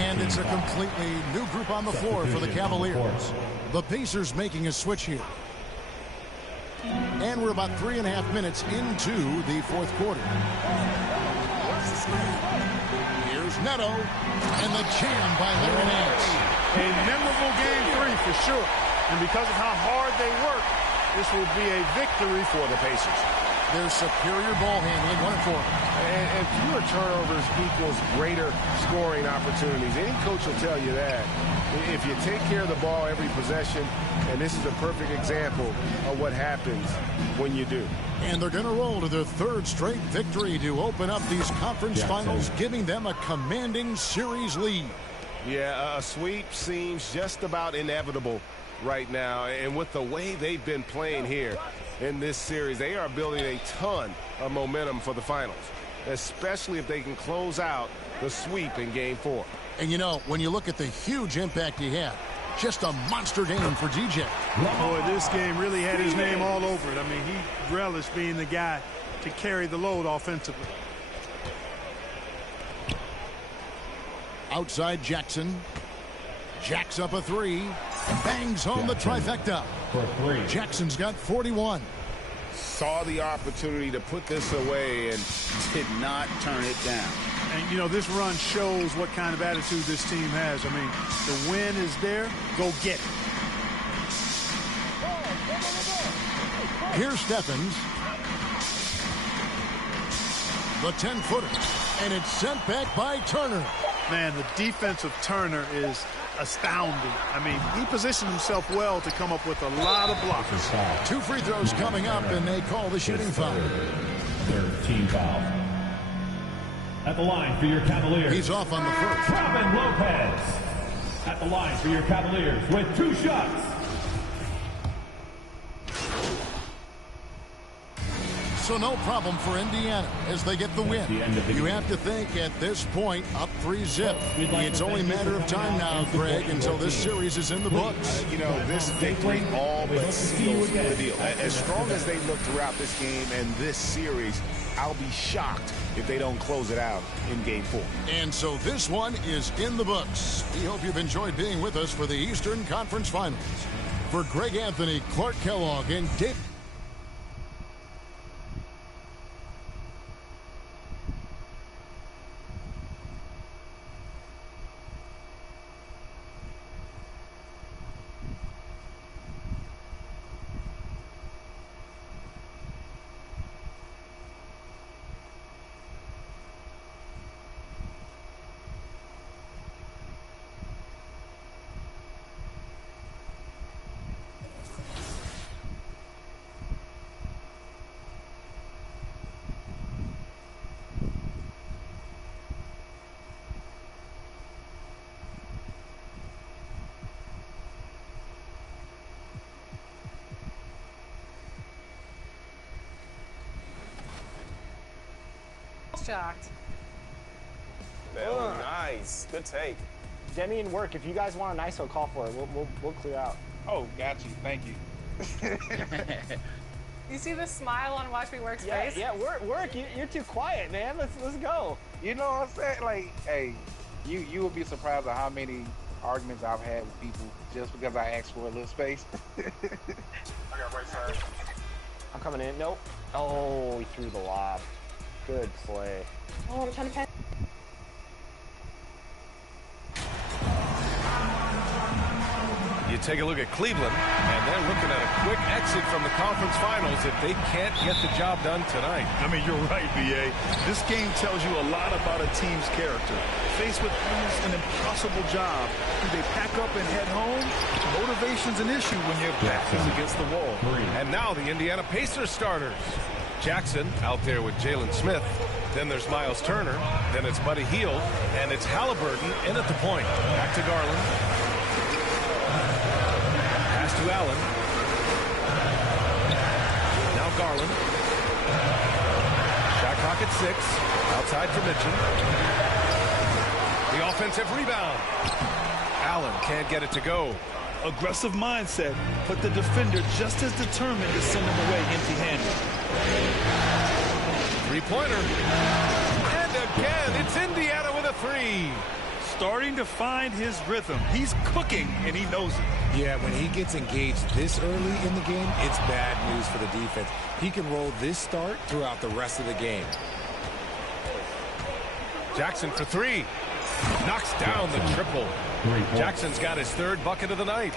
And it's a completely new group on the floor for the Cavaliers. The Pacers making a switch here. And we're about 3.5 minutes into the fourth quarter. Here's Neto. And the jam by Larry Nance. A memorable game 3 for sure. And because of how hard they work, this will be a victory for the Pacers. Their superior ball handling, 1 and 4. And fewer turnovers equals greater scoring opportunities. Any coach will tell you that. If you take care of the ball every possession, and this is a perfect example of what happens when you do. And they're going to roll to their third straight victory to open up these conference finals, giving them a commanding series lead. Yeah, a sweep seems just about inevitable right now. And with the way they've been playing here in this series, they are building a ton of momentum for the finals, especially if they can close out the sweep in Game 4. And, you know, when you look at the huge impact he had, just a monster game for DJ. Boy, this game really had his name all over it. I mean, he relished being the guy to carry the load offensively. Outside Jackson. Jacks up a 3. Bangs home the trifecta. Jackson's got 41. saw the opportunity to put this away and did not turn it down. And, you know, this run shows what kind of attitude this team has. I mean, the win is there. Go get it. Here's Stephens. The 10-footer. And it's sent back by Turner. Man, the defense of Turner is astounding. I mean, he positioned himself well to come up with a lot of blocks. 2 free throws coming up, and they call the shooting foul. Third team foul. At the line for your Cavaliers. He's off on the first. Robin Lopez. At the line for your Cavaliers with 2 shots. So no problem for Indiana as they get the win. You have to think at this point, up 3-zip. It's only a matter of time now, Greg, until this series is in the books. You know, this victory all but seals the deal. As strong as they look throughout this game and this series, I'll be shocked if they don't close it out in Game 4. And so this one is in the books. We hope you've enjoyed being with us for the Eastern Conference Finals. For Greg Anthony, Clark Kellogg, and Dave. Shocked. Oh, nice. Good take. Demi and work. If you guys want an ISO, call for it. We'll clear out. Oh, got you. Thank you. You see the smile on Watch Me Work's face? Yeah, work. You're too quiet, man. Let's go. You know what I'm saying? Like, hey, you will be surprised at how many arguments I've had with people just because I asked for a little space. I got right side. I'm coming in. Nope. Oh, he threw the lob. Good play. Oh, I'm trying to pass. You take a look at Cleveland, and they're looking at a quick exit from the conference finals if they can't get the job done tonight. I mean, you're right, B.A. This game tells you a lot about a team's character. Faced with almost an impossible job, do they pack up and head home? Motivation's an issue when your back is against the wall. And now the Indiana Pacers starters. Jackson out there with Jalen Smith. Then there's Miles Turner. Then it's Buddy Hield. And it's Halliburton in at the point. Back to Garland. Pass to Allen. Now Garland. Shot clock at 6. Outside for Mitchell. The offensive rebound. Allen can't get it to go. Aggressive mindset, but the defender just as determined to send him away empty-handed. Three-pointer. And again, it's Indiana with a 3. Starting to find his rhythm. He's cooking, and he knows it. Yeah, when he gets engaged this early in the game, it's bad news for the defense. He can roll this start throughout the rest of the game. Jackson for 3. Knocks down the triple. Jackson's got his 3rd bucket of the night.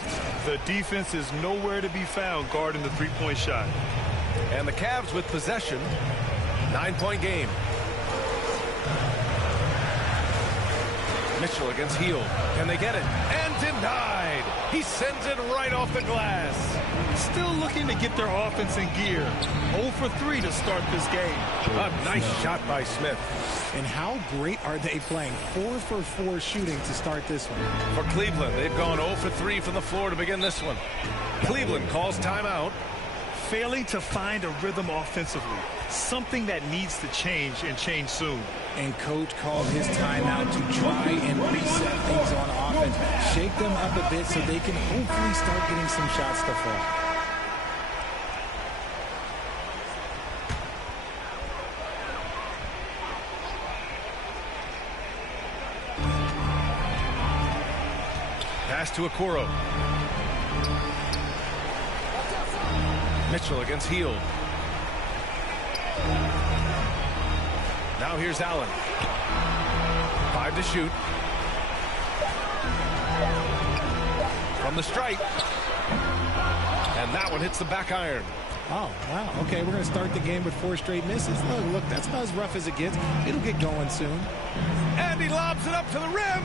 The defense is nowhere to be found guarding the three-point shot. And the Cavs with possession. 9-point game. Mitchell against Hield. Can they get it? And denied. He sends it right off the glass. Still looking to get their offense in gear. 0 for 3 to start this game. A nice shot by Smith. And how great are they playing? 4 for 4 shooting to start this one. For Cleveland, they've gone 0 for 3 from the floor to begin this one. Cleveland calls timeout. Failing to find a rhythm offensively. Something that needs to change and change soon. And coach called his timeout to try and reset things on offense. Shake them up a bit so they can hopefully start getting some shots to fall. Pass to Okoro. Mitchell against Hield. Now here's Allen. 5 to shoot. From the stripe. And that one hits the back iron. Oh, wow. Okay, we're going to start the game with 4 straight misses. Look, that's about as rough as it gets. It'll get going soon. And he lobs it up to the rim.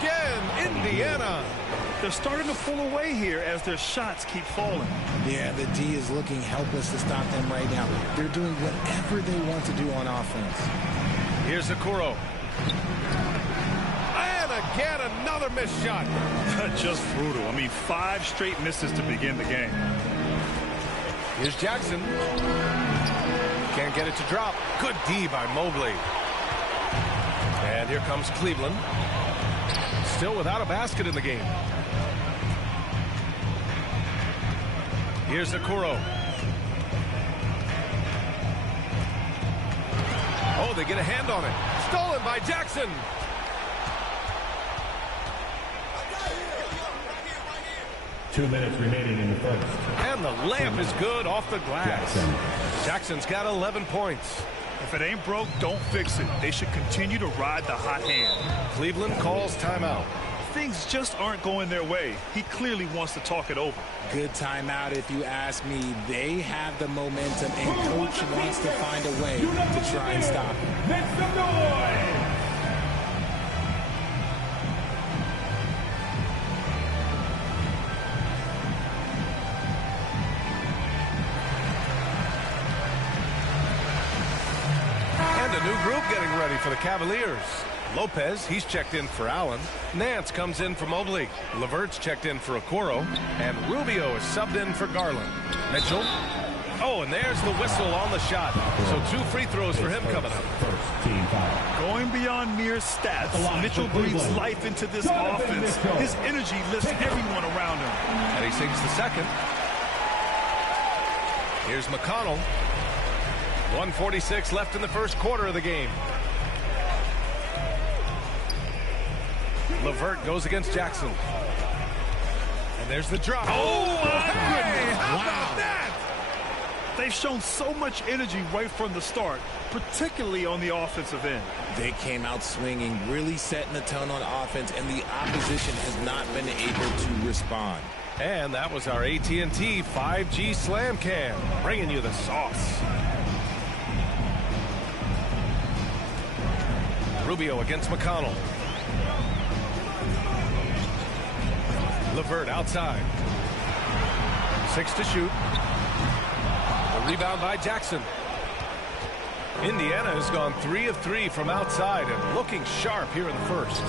Again, Indiana. They're starting to pull away here as their shots keep falling. Yeah, the D is looking helpless to stop them right now. They're doing whatever they want to do on offense. Here's Okoro. And again, another missed shot. Just brutal. I mean, 5 straight misses to begin the game. Here's Jackson. Can't get it to drop. Good D by Mobley. And here comes Cleveland. Still without a basket in the game. Here's Okoro. Oh, they get a hand on it. Stolen by Jackson. Two minutes remaining in the first. And the layup is good off the glass. Jackson's got 11 points. If it ain't broke, don't fix it. They should continue to ride the hot hand. Cleveland calls timeout. Things just aren't going their way. He clearly wants to talk it over. Good timeout if you ask me. They have the momentum, and coach wants to find a way to try and stop it. Make some noise! And a new group getting ready for the Cavaliers. Lopez, he's checked in for Allen. Nance comes in for Mobley. Levert's checked in for Okoro. And Rubio is subbed in for Garland. Mitchell. Oh, and there's the whistle on the shot. So 2 free throws for him coming up. Going beyond mere stats, Mitchell breathes life into this offense. His energy lifts everyone around him. And he sinks the second. Here's McConnell. 1:46 left in the first quarter of the game. Levert goes against Jackson. And there's the drop. Oh, my goodness. How about that? They've shown so much energy right from the start, particularly on the offensive end. They came out swinging, really setting the tone on offense, and the opposition has not been able to respond. And that was our AT&T 5G Slam Cam, bringing you the sauce. Rubio against McConnell. Levert outside. 6 to shoot. A rebound by Jackson. Indiana has gone 3 of 3 from outside and looking sharp here in the first.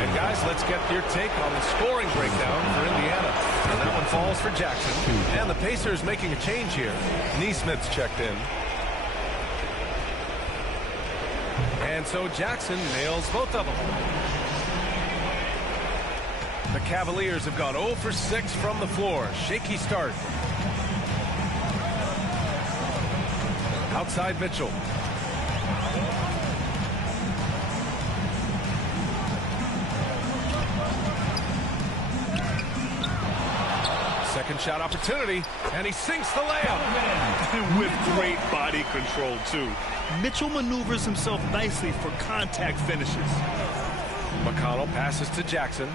And guys, let's get your take on the scoring breakdown for Indiana. And that one falls for Jackson. And the Pacers making a change here. Neesmith's checked in. And so Jackson nails both of them. The Cavaliers have gone 0 for 6 from the floor. Shaky start. Outside Mitchell. Second shot opportunity, and he sinks the layup. And with great body control, too. Mitchell maneuvers himself nicely for contact finishes. McConnell passes to Jackson.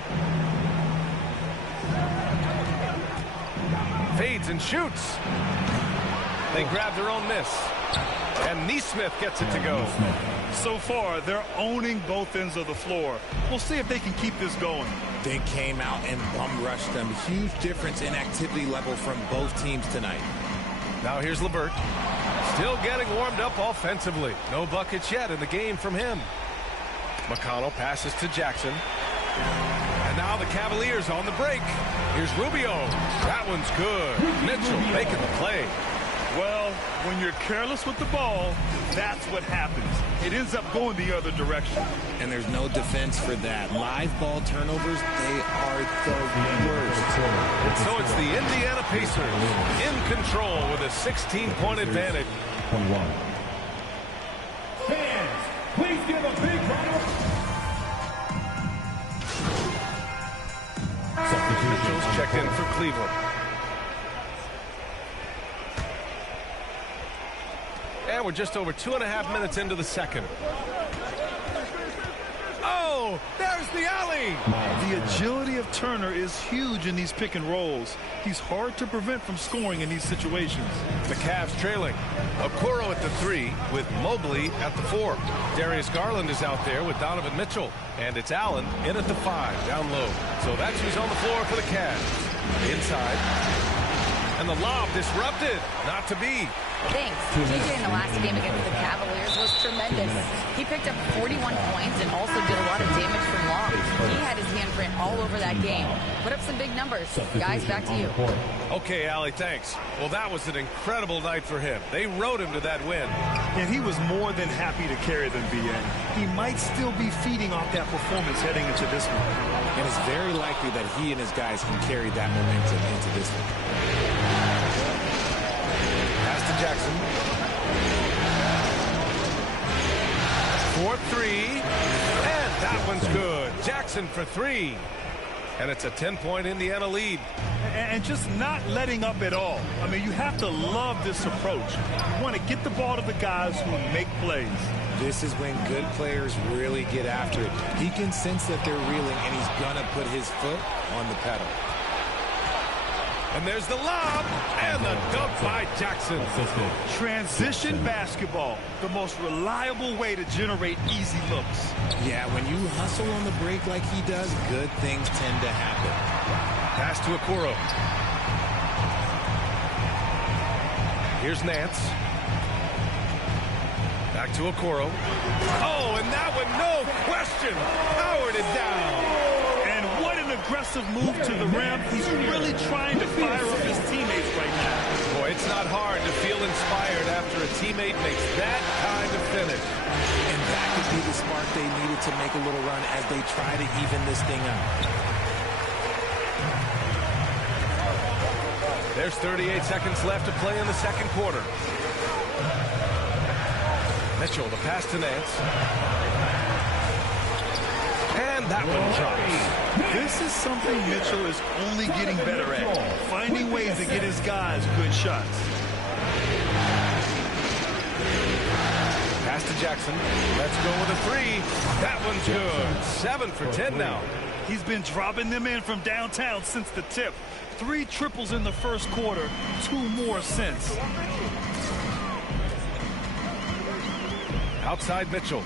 Fades and shoots. They grab their own miss. And Neesmith gets it to go. So far, they're owning both ends of the floor. We'll see if they can keep this going. They came out and bum rushed them. Huge difference in activity level from both teams tonight. Now here's Levert. Still getting warmed up offensively. No buckets yet in the game from him. McConnell passes to Jackson. And now the Cavaliers on the break. Here's Rubio. That one's good. Mitchell making the play. Well, when you're careless with the ball, that's what happens. It ends up going the other direction. And there's no defense for that. Live ball turnovers, they are the worst. And so it's the Indiana Pacers in control with a 16-point advantage. 21. Fans, please give a big round of Mitchell's checked in for Cleveland. And we're just over 2.5 minutes into the second. Oh, there's the alley. The agility of Turner is huge in these pick and rolls. He's hard to prevent from scoring in these situations. The Cavs trailing. Okoro at the 3 with Mobley at the 4. Darius Garland is out there with Donovan Mitchell. And it's Allen in at the 5, down low. So that's who's on the floor for the Cavs. Inside. And the lob disrupted. Not to be. Thanks. DJ in the last game against the Cavaliers was tremendous. He picked up 41 points and also did a lot of damage from lobs. He had his handprint all over that game. Put up some big numbers. Guys, back to you. Okay, Allie, thanks. Well, that was an incredible night for him. They rode him to that win. And he was more than happy to carry them, BA. He might still be feeding off that performance heading into this one. And it's very likely that he and his guys can carry that momentum into this one. Jackson. 4-3. And that one's good. Jackson for 3. And it's a 10-point Indiana lead. And just not letting up at all. I mean, you have to love this approach. You want to get the ball to the guys who make plays. This is when good players really get after it. He can sense that they're reeling, and he's going to put his foot on the pedal. And there's the lob, and the dunk by Jackson. Transition basketball, the most reliable way to generate easy looks. Yeah, when you hustle on the break like he does, good things tend to happen. Pass to Okoro. Here's Nance. Back to Okoro. Oh, and that one, no question, powered it down. Aggressive move to the rim. He's really trying to fire up his teammates right now. Boy, it's not hard to feel inspired after a teammate makes that kind of finish. And that could be the spark they needed to make a little run as they try to even this thing up. There's 38 seconds left to play in the second quarter. Mitchell, the pass to Nance. And that one drops. This is something Mitchell is only getting better at, finding ways to get his guys good shots. Pass to Jackson. Let's go with a 3. That one's good. 7 for 10 now. He's been dropping them in from downtown since the tip. 3 triples in the first quarter, 2 more since. Outside Mitchell.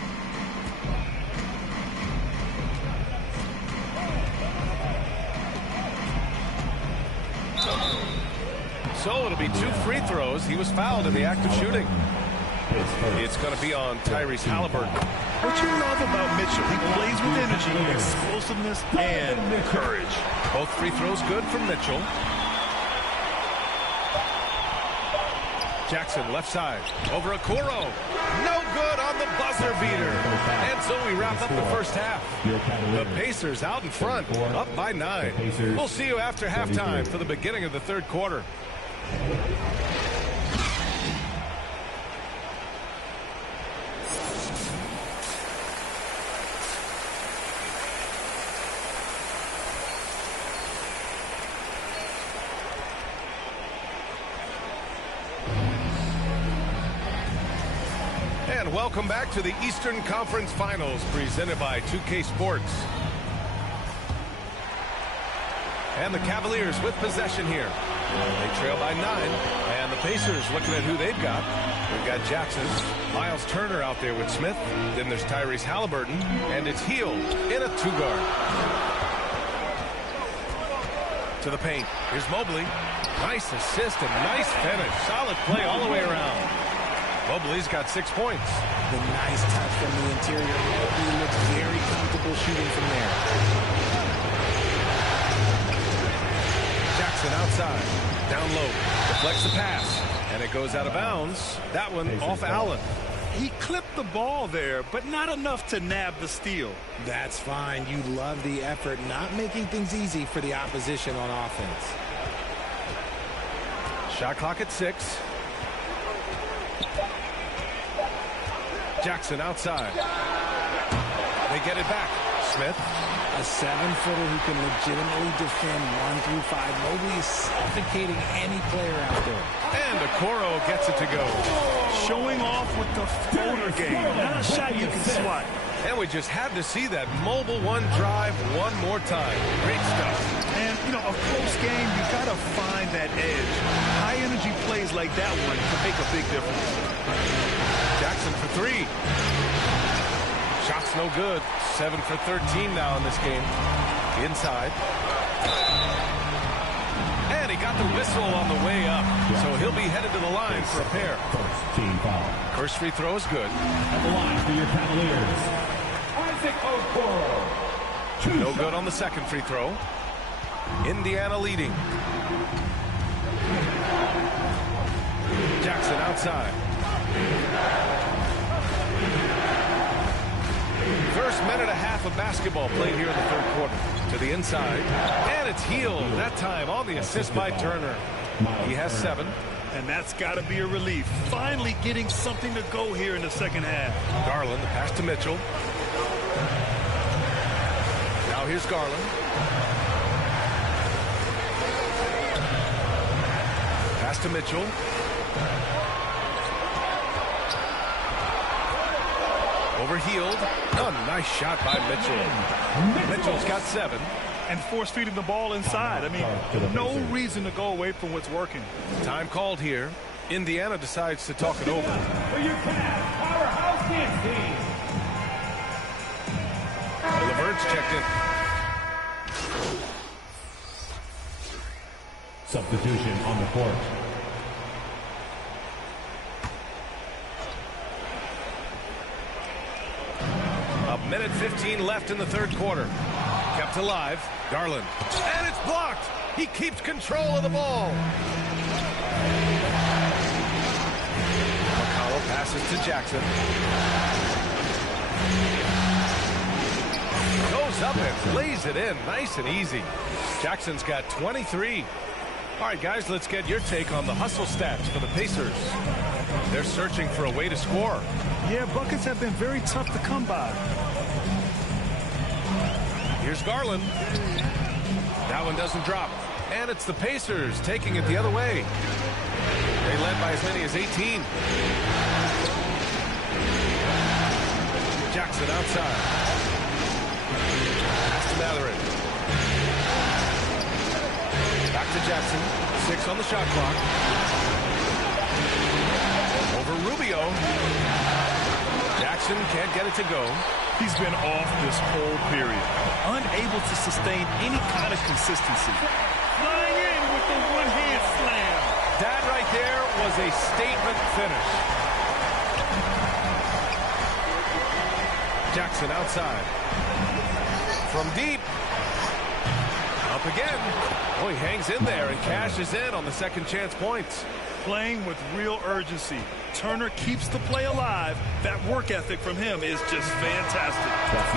So it'll be 2 free throws. He was fouled in the act of shooting. It's going to be on Tyrese Halliburton. What you love about Mitchell, he plays with energy, explosiveness, and courage. Both free throws good from Mitchell. Jackson, left side, over Okoro. No good on the buzzer beater. And so we wrap up the first half. The Pacers out in front, up by 9. We'll see you after halftime for the beginning of the third quarter. And welcome back to the Eastern Conference Finals presented by 2K Sports. And the Cavaliers with possession here. They trail by 9. And the Pacers looking at who they've got. We've got Jackson, Miles Turner out there with Smith. Then there's Tyrese Halliburton. And it's Hield in a 2-guard. To the paint. Here's Mobley. Nice assist and nice finish. Solid play all the way around. Mobley's got 6 points. The nice touch from the interior. Mobley looks very comfortable shooting from there. Jackson outside. Down low. Deflects the pass. And it goes out of bounds. That one off Allen. He clipped the ball there, but not enough to nab the steal. That's fine. You love the effort, not making things easy for the opposition on offense. Shot clock at 6. Jackson outside. They get it back. Smith. A 7-footer who can legitimately defend 1 through 5. Mobley is suffocating any player out there. And Okoro gets it to go. Showing off with the floater game. Not a shot you can swat. And we just had to see that mobile one drive one more time. Great stuff. And, you know, a close game, you got to find that edge. High-energy plays like that one can make a big difference. Jackson for 3. Shot's no good. 7 for 13 now in this game. Inside. And he got the whistle on the way up. So he'll be headed to the line for a pair. First free throw is good. At the line for your Cavaliers, Isaac Okoro. No good on the second free throw. Indiana leading. Jackson outside. First minute and a half of basketball played here in the third quarter. To the inside. And it's Hield. That time on the assist by Turner. He has 7. And that's got to be a relief. Finally getting something to go here in the second half. Garland, the pass to Mitchell. Now here's Garland. Pass to Mitchell. Over Hield. Oh, nice shot by Mitchell. Mitchell's got 7. And force-feeding the ball inside. I mean, no reason to go away from what's working. Time called here. Indiana decides to talk it over. For your Cavs powerhouse dance team. LeVert's checked in. Substitution on the court. A minute 15 left in the third quarter. Kept alive. Garland. And it's blocked. He keeps control of the ball. McConnell passes to Jackson. Goes up and lays it in. Nice and easy. Jackson's got 23. All right, guys, let's get your take on the hustle stats for the Pacers. They're searching for a way to score. Yeah, buckets have been very tough to come by. Here's Garland. That one doesn't drop. And it's the Pacers taking it the other way. They led by as many as 18. Jackson outside. Pass to Mathurin. Back to Jackson. 6 on the shot clock. Over Rubio. Jackson can't get it to go. He's been off this whole period. Unable to sustain any kind of consistency. Flying in with the one-hand slam. That right there was a statement finish. Jackson outside. From deep. Up again. Oh, he hangs in there and cashes in on the second chance points. Playing with real urgency. Turner keeps the play alive. That work ethic from him is just fantastic.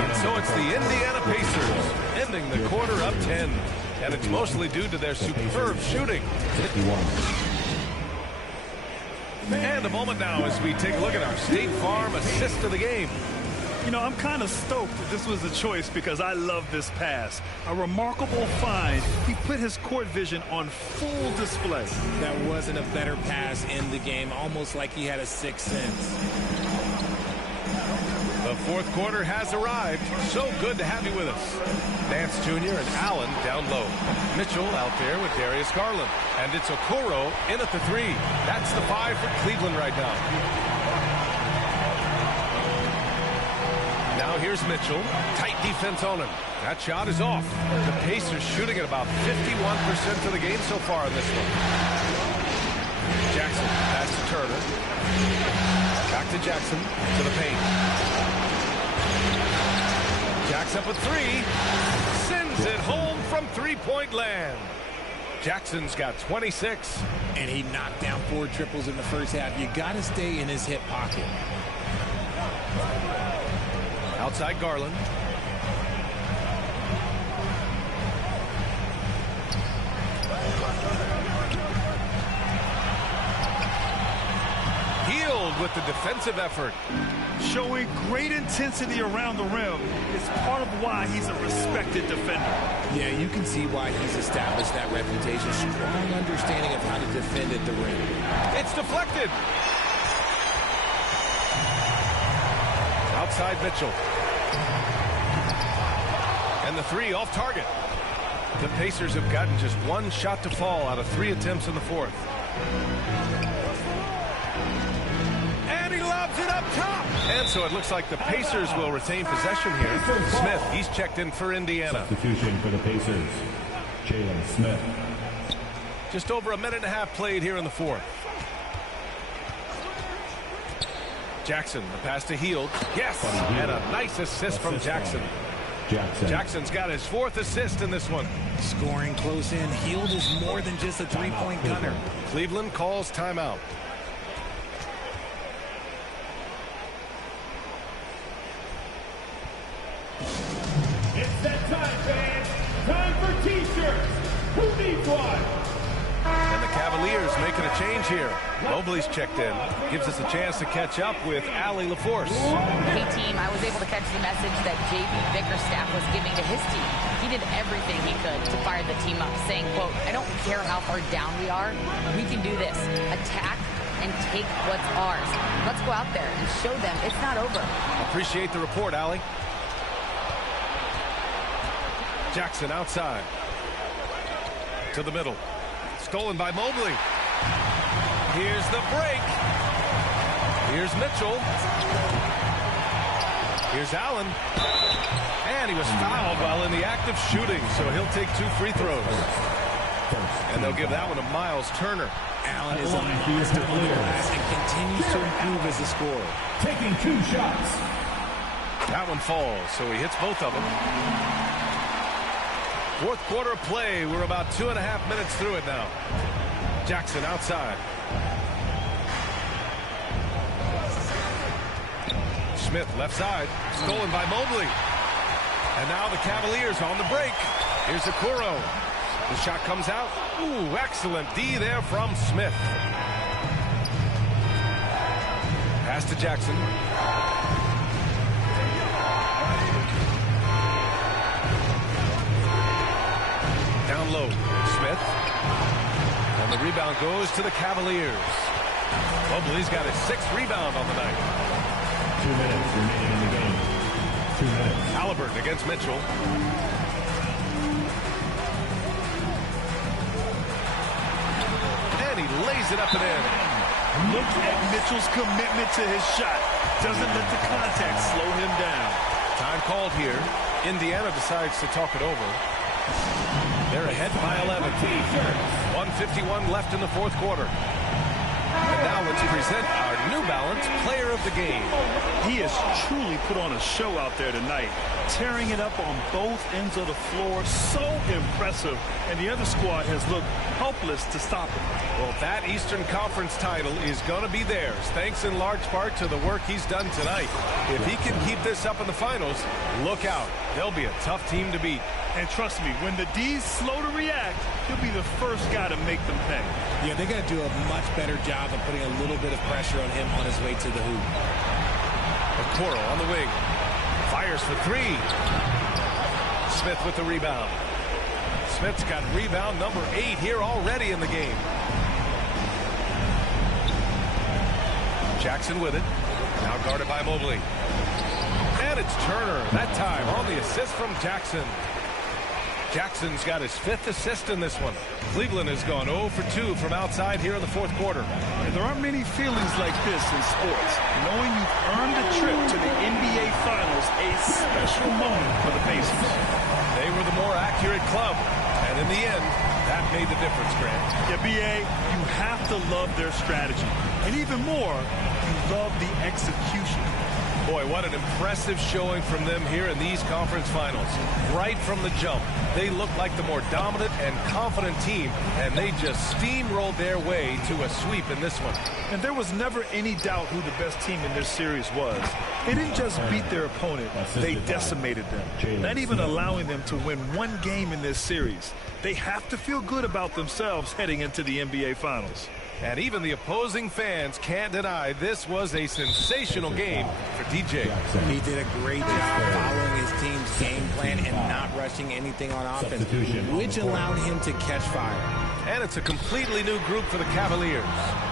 And so it's the Indiana Pacers ending the quarter up 10. And it's mostly due to their superb shooting. And a moment now as we take a look at our State Farm assist of the game. You know, I'm kind of stoked that this was a choice because I love this pass. A remarkable find. He put his court vision on full display. That wasn't a better pass in the game, almost like he had a sixth sense. The fourth quarter has arrived. So good to have you with us. Nance Jr. and Allen down low. Mitchell out there with Darius Garland. And it's Okoro in at the 3. That's the 5 for Cleveland right now. Now here's Mitchell. Tight defense on him. That shot is off. The Pacers shooting at about 51% of the game so far in this one. Jackson pass to Turner. Back to Jackson to the paint. Jack's up a 3. Sends it home from three-point land. Jackson's got 26. And he knocked down 4 triples in the first half. You got to stay in his hip pocket. Outside Garland. Hield with the defensive effort. Showing great intensity around the rim is part of why he's a respected defender. Yeah, you can see why he's established that reputation. Strong understanding of how to defend at the rim. It's deflected. Outside Mitchell. And the three off target. The Pacers have gotten just one shot to fall out of 3 attempts in the fourth. And he lobs it up top. And so it looks like the Pacers will retain possession here. Smith, he's checked in for Indiana. Substitution for the Pacers, Jalen Smith. Just over a minute and a half played here in the fourth. Jackson, the pass to Hield. Yes, and a nice assist from Jackson. Jackson's got his 4th assist in this one. Scoring close in. Hield is more than just a three-point gunner. Cleveland calls timeout. It's that time, fans. Time for T-shirts. Who needs one? And the Cavaliers making a change here. Mobley's checked in. Gives us a chance to catch up with Allie LaForce. Hey, team, I was able to catch the message that J.B. Bickerstaff was giving to his team. He did everything he could to fire the team up, saying, quote, I don't care how far down we are. We can do this. Attack and take what's ours. Let's go out there and show them it's not over. Appreciate the report, Allie. Jackson outside. To the middle. Stolen by Mobley. Here's the break. Here's Mitchell. Here's Allen. And he was fouled while in the act of shooting, so he'll take 2 free throws. And they'll give that one to Miles Turner. Allen is on the list of glass and continues to improve as a scorer. Taking 2 shots. That one falls, so he hits both of them. Fourth quarter of play. We're about 2.5 minutes through it now. Jackson outside. Smith left side. Stolen by Mobley. And now the Cavaliers on the break. Here's Okoro. The shot comes out. Ooh, excellent D there from Smith. Pass to Jackson. Down low, Smith. And the rebound goes to the Cavaliers. Mobley's got his 6th rebound on the night. 2 minutes remaining in the game. 2 minutes. Halliburton against Mitchell. And he lays it up and in. Look at Mitchell's commitment to his shot. Doesn't let the contact slow him down. Time called here. Indiana decides to talk it over. They're ahead by 11. 1:51 left in the fourth quarter. And now let's present our New Balance Player of the Game. He has truly put on a show out there tonight, tearing it up on both ends of the floor. So impressive. And the other squad has looked helpless to stop him. Well, that Eastern Conference title is going to be theirs, thanks in large part to the work he's done tonight. If he can keep this up in the finals, look out. They'll be a tough team to beat. And trust me, when the D's slow to react, he'll be the first guy to make them pay. Yeah, they got to do a much better job of putting a little bit of pressure on him on his way to the hoop. Okoro on the wing. Fires for 3. Smith with the rebound. Smith's got rebound number 8 here already in the game. Jackson with it. Now guarded by Mobley. And it's Turner, that time on the assist from Jackson. Jackson's got his 5th assist in this one. Cleveland has gone 0 for 2 from outside here in the fourth quarter. And there aren't many feelings like this in sports. Knowing you've earned a trip to the NBA Finals, a special moment for the Pacers. They were the more accurate club. And in the end, that made the difference, Grant. Yeah, B.A., you have to love their strategy. And even more, you love the execution. Boy, what an impressive showing from them here in these conference finals. Right from the jump, they looked like the more dominant and confident team, and they just steamrolled their way to a sweep in this one. And there was never any doubt who the best team in this series was. They didn't just beat their opponent, they decimated them, not even allowing them to win one game in this series. They have to feel good about themselves heading into the NBA Finals. And even the opposing fans can't deny this was a sensational game for DJ. He did a great job following his team's game plan and not rushing anything on offense, which allowed him to catch fire. And it's a completely new group for the Cavaliers.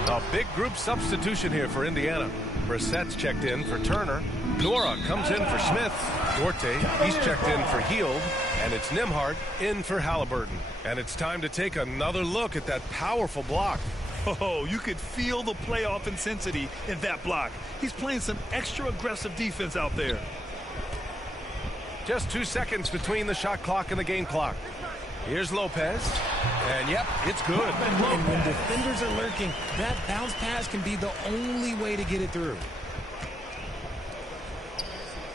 A big group substitution here for Indiana. Brissett's checked in for Turner. Nora comes in for Smith. Duarte, he's checked in for Hield. And it's Nembhard in for Halliburton. And it's time to take another look at that powerful block. Oh, you could feel the playoff intensity in that block. He's playing some extra aggressive defense out there. Just 2 seconds between the shot clock and the game clock. Here's Lopez. And, yep, it's good. And when defenders are lurking, that bounce pass can be the only way to get it through.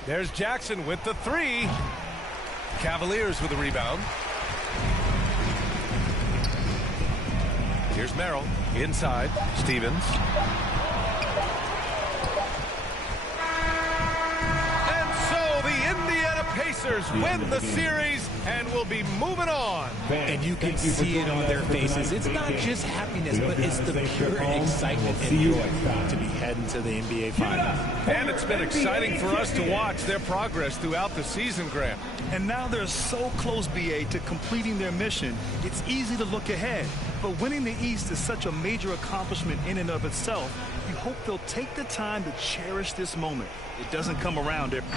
There's Jackson with the three. Cavaliers with the rebound. Here's Merrill inside. Stevens. And so the Indiana Pacers win the series and will be moving on. And you can see it on their faces. It's not just happiness, but it's the pure excitement and joy to be heading to the NBA Finals. And it's been exciting for us to watch their progress throughout the season, Graham. And now they're so close, BA, to completing their mission. It's easy to look ahead. But winning the East is such a major accomplishment in and of itself. You hope they'll take the time to cherish this moment. It doesn't come around every...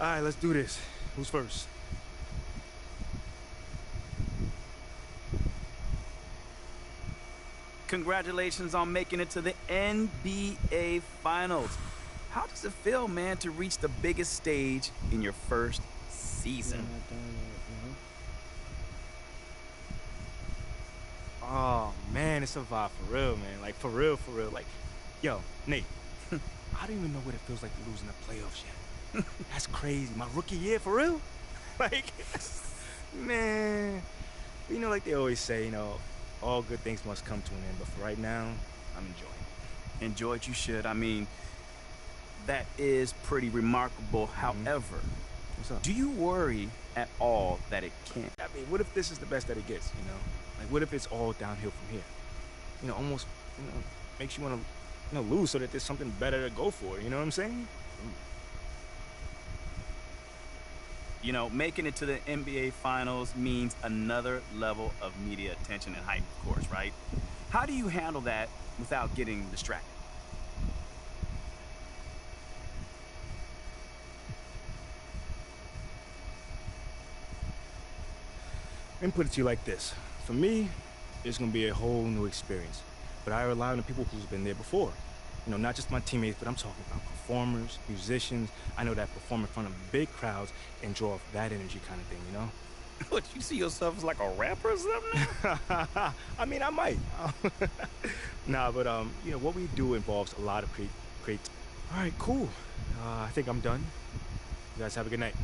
All right, let's do this. Who's first? Congratulations on making it to the NBA Finals. How does it feel, man, to reach the biggest stage in your first season? Oh, man, it's a vibe for real, man. Like, for real, for real. Like, yo, Nate, I don't even know what it feels like to lose in the playoffs yet. That's crazy. My rookie year, for real? Like, man, you know, like they always say, you know, all good things must come to an end. But for right now, I'm enjoying it. Enjoy it, you should. I mean, that is pretty remarkable. However, do you worry at all that it can't? I mean, what if this is the best that it gets, you know? Like, what if it's all downhill from here? You know, almost, you know, makes you want to, you know, lose so that there's something better to go for. You know what I'm saying? You know, making it to the NBA Finals means another level of media attention and hype, of course, right? How do you handle that without getting distracted? Let me put it to you like this. For me, it's going to be a whole new experience. But I rely on the people who's been there before. You know, not just my teammates, but I'm talking about performers, musicians. I know that perform in front of big crowds and draw off that energy kind of thing, you know? What, you see yourself as like a rapper or something? I mean, I might. Nah, but, you know, what we do involves a lot of great. All right, cool. I think I'm done. You guys have a good night.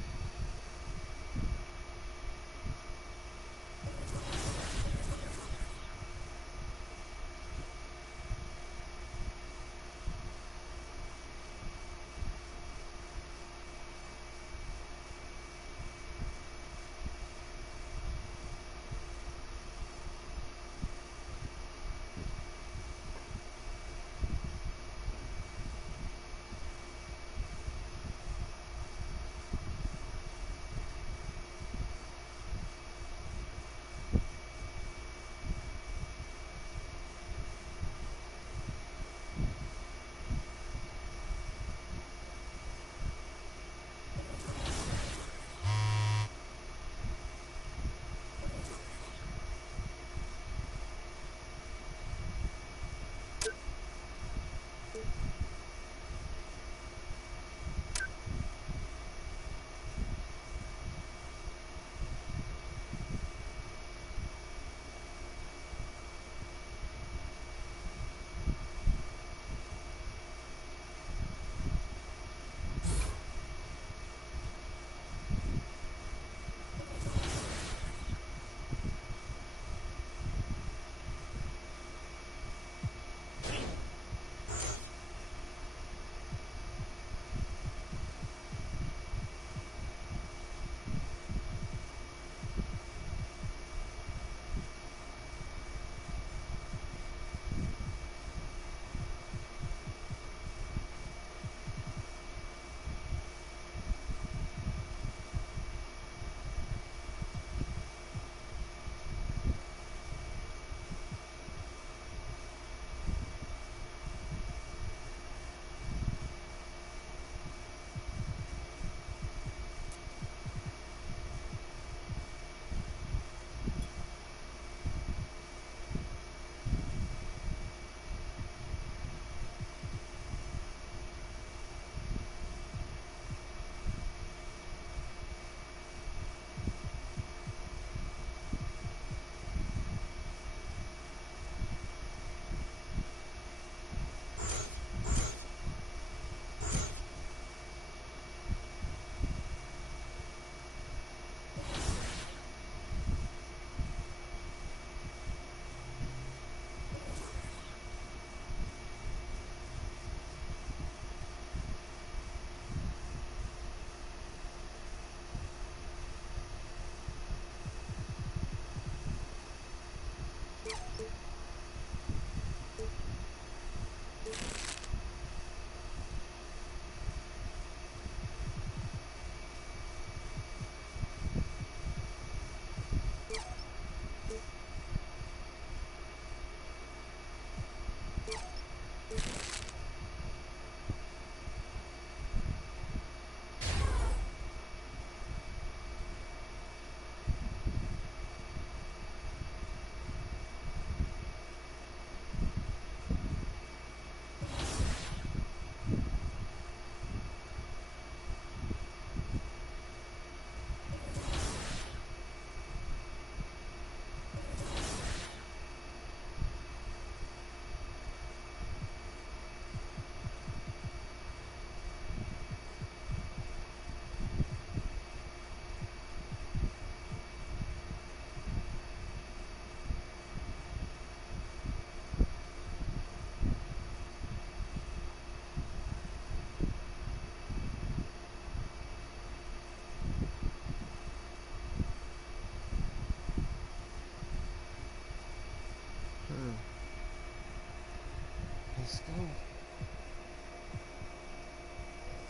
Let's go.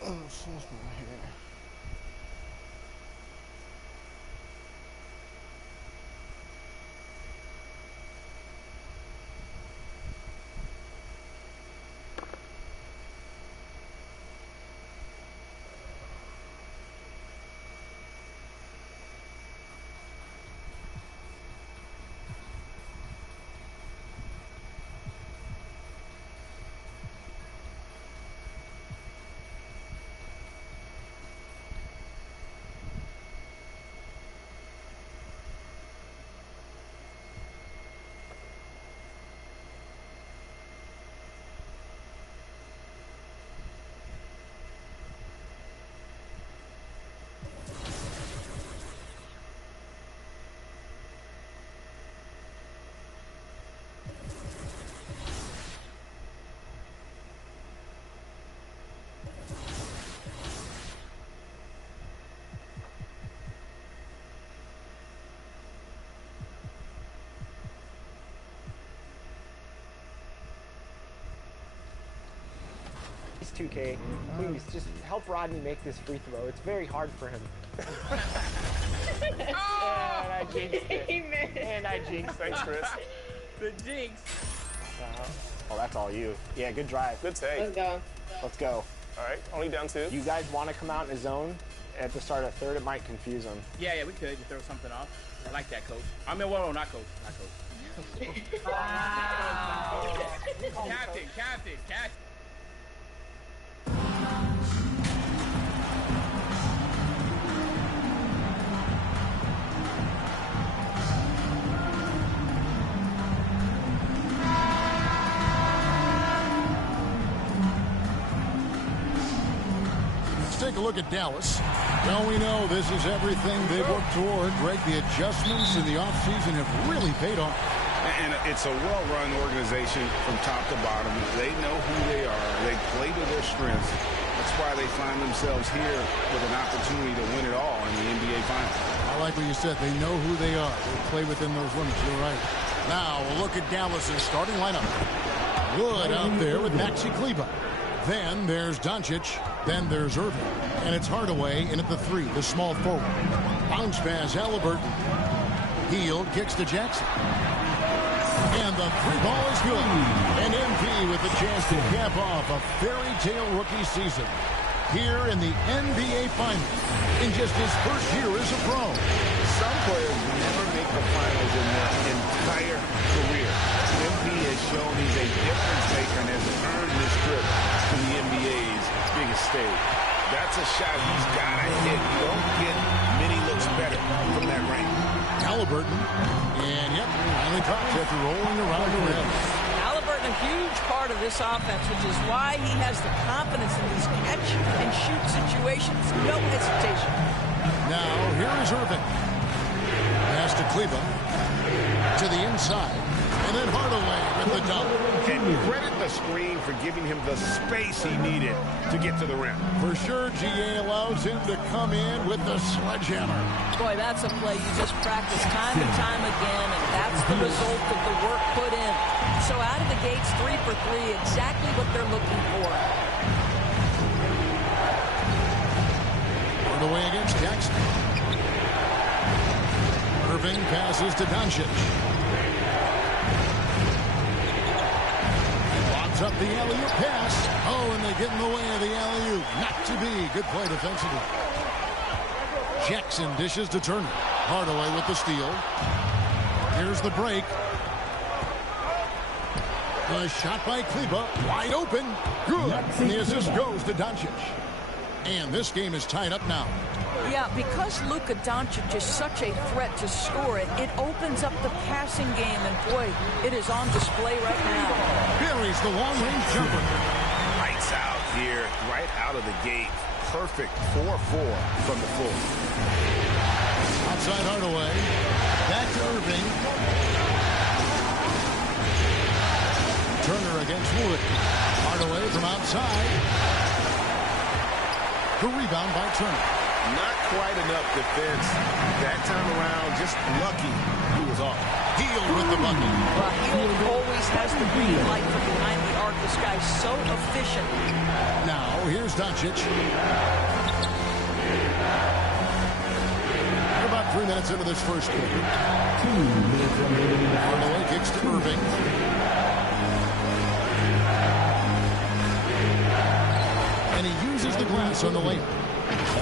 Oh, softball here. He's 2K. Please, just help Rodney make this free throw. It's very hard for him. And I jinxed it. And I jinxed it. Thanks, Chris. The jinx. Oh, that's all you. Yeah, good drive. Good take. Let's go. Let's go. All right, only down 2. You guys want to come out in a zone at the start of third? It might confuse them. Yeah, we could. You throw something off. I like that, coach. I mean, well, not coach. Not coach. Wow. Captain. Take a look at Dallas. Well, we know this is everything they've worked toward. Greg, the adjustments in the offseason have really paid off. And it's a well-run organization from top to bottom. They know who they are. They play to their strengths. That's why they find themselves here with an opportunity to win it all in the NBA Finals. I like what you said. They know who they are. They play within those limits. You're right. Now, a look at Dallas's starting lineup. Wood out there with Maxi Kleber. Then there's Doncic. Then there's Irving. And it's Hardaway in at the 3, the small forward. Bounce pass, Halliburton. Hield kicks to Jackson. And the 3-ball is good. And MP with the chance to cap off a fairy tale rookie season here in the NBA Finals in just his first year as a pro. Some players never make the finals in their entire career. MP has shown he's a difference maker and has earned this trip to the NBA's biggest stage. That's a shot he's got to hit. You don't get many looks better from that range. Halliburton, and yep, finally drops after rolling around the rim. Halliburton, a huge part of this offense, which is why he has the confidence in these catch-and-shoot situations. No hesitation. Now, here is Irving. Pass to Kleber. To the inside. And then Hardaway with the dunk. And credit the screen for giving him the space he needed to get to the rim. For sure, GA allows him to come in with the sledgehammer. Boy, that's a play you just practice time and time again, and that's the result of the work put in. So out of the gates, 3 for 3, exactly what they're looking for. Hardaway against Jackson. Irving passes to Doncic. Up the alley-oop pass. Oh, and they get in the way of the alley-oop. Not to be. Good play defensively. Jackson dishes to Turner. Hardaway with the steal. Here's the break. The shot by Kleber. Wide open. Good. And the assist goes to Doncic. And this game is tied up now. Yeah, because Luka Doncic is such a threat to score it, it opens up the passing game, and boy, it is on display right now. Buries the long-range jumper. Lights out here, right out of the gate. Perfect 4-4 from the floor. Outside Hardaway. Back to Irving. Turner against Wood. Hardaway from outside. The rebound by Turner. Not quite enough defense that time around. Just lucky he was off. Hield with the bucket. Well, Hield always has the green light from behind the arc. This guy's so efficient. Now, here's Doncic. About 3 minutes into this first quarter. Hardaway kicks to Irving. And he uses the glass on the lane.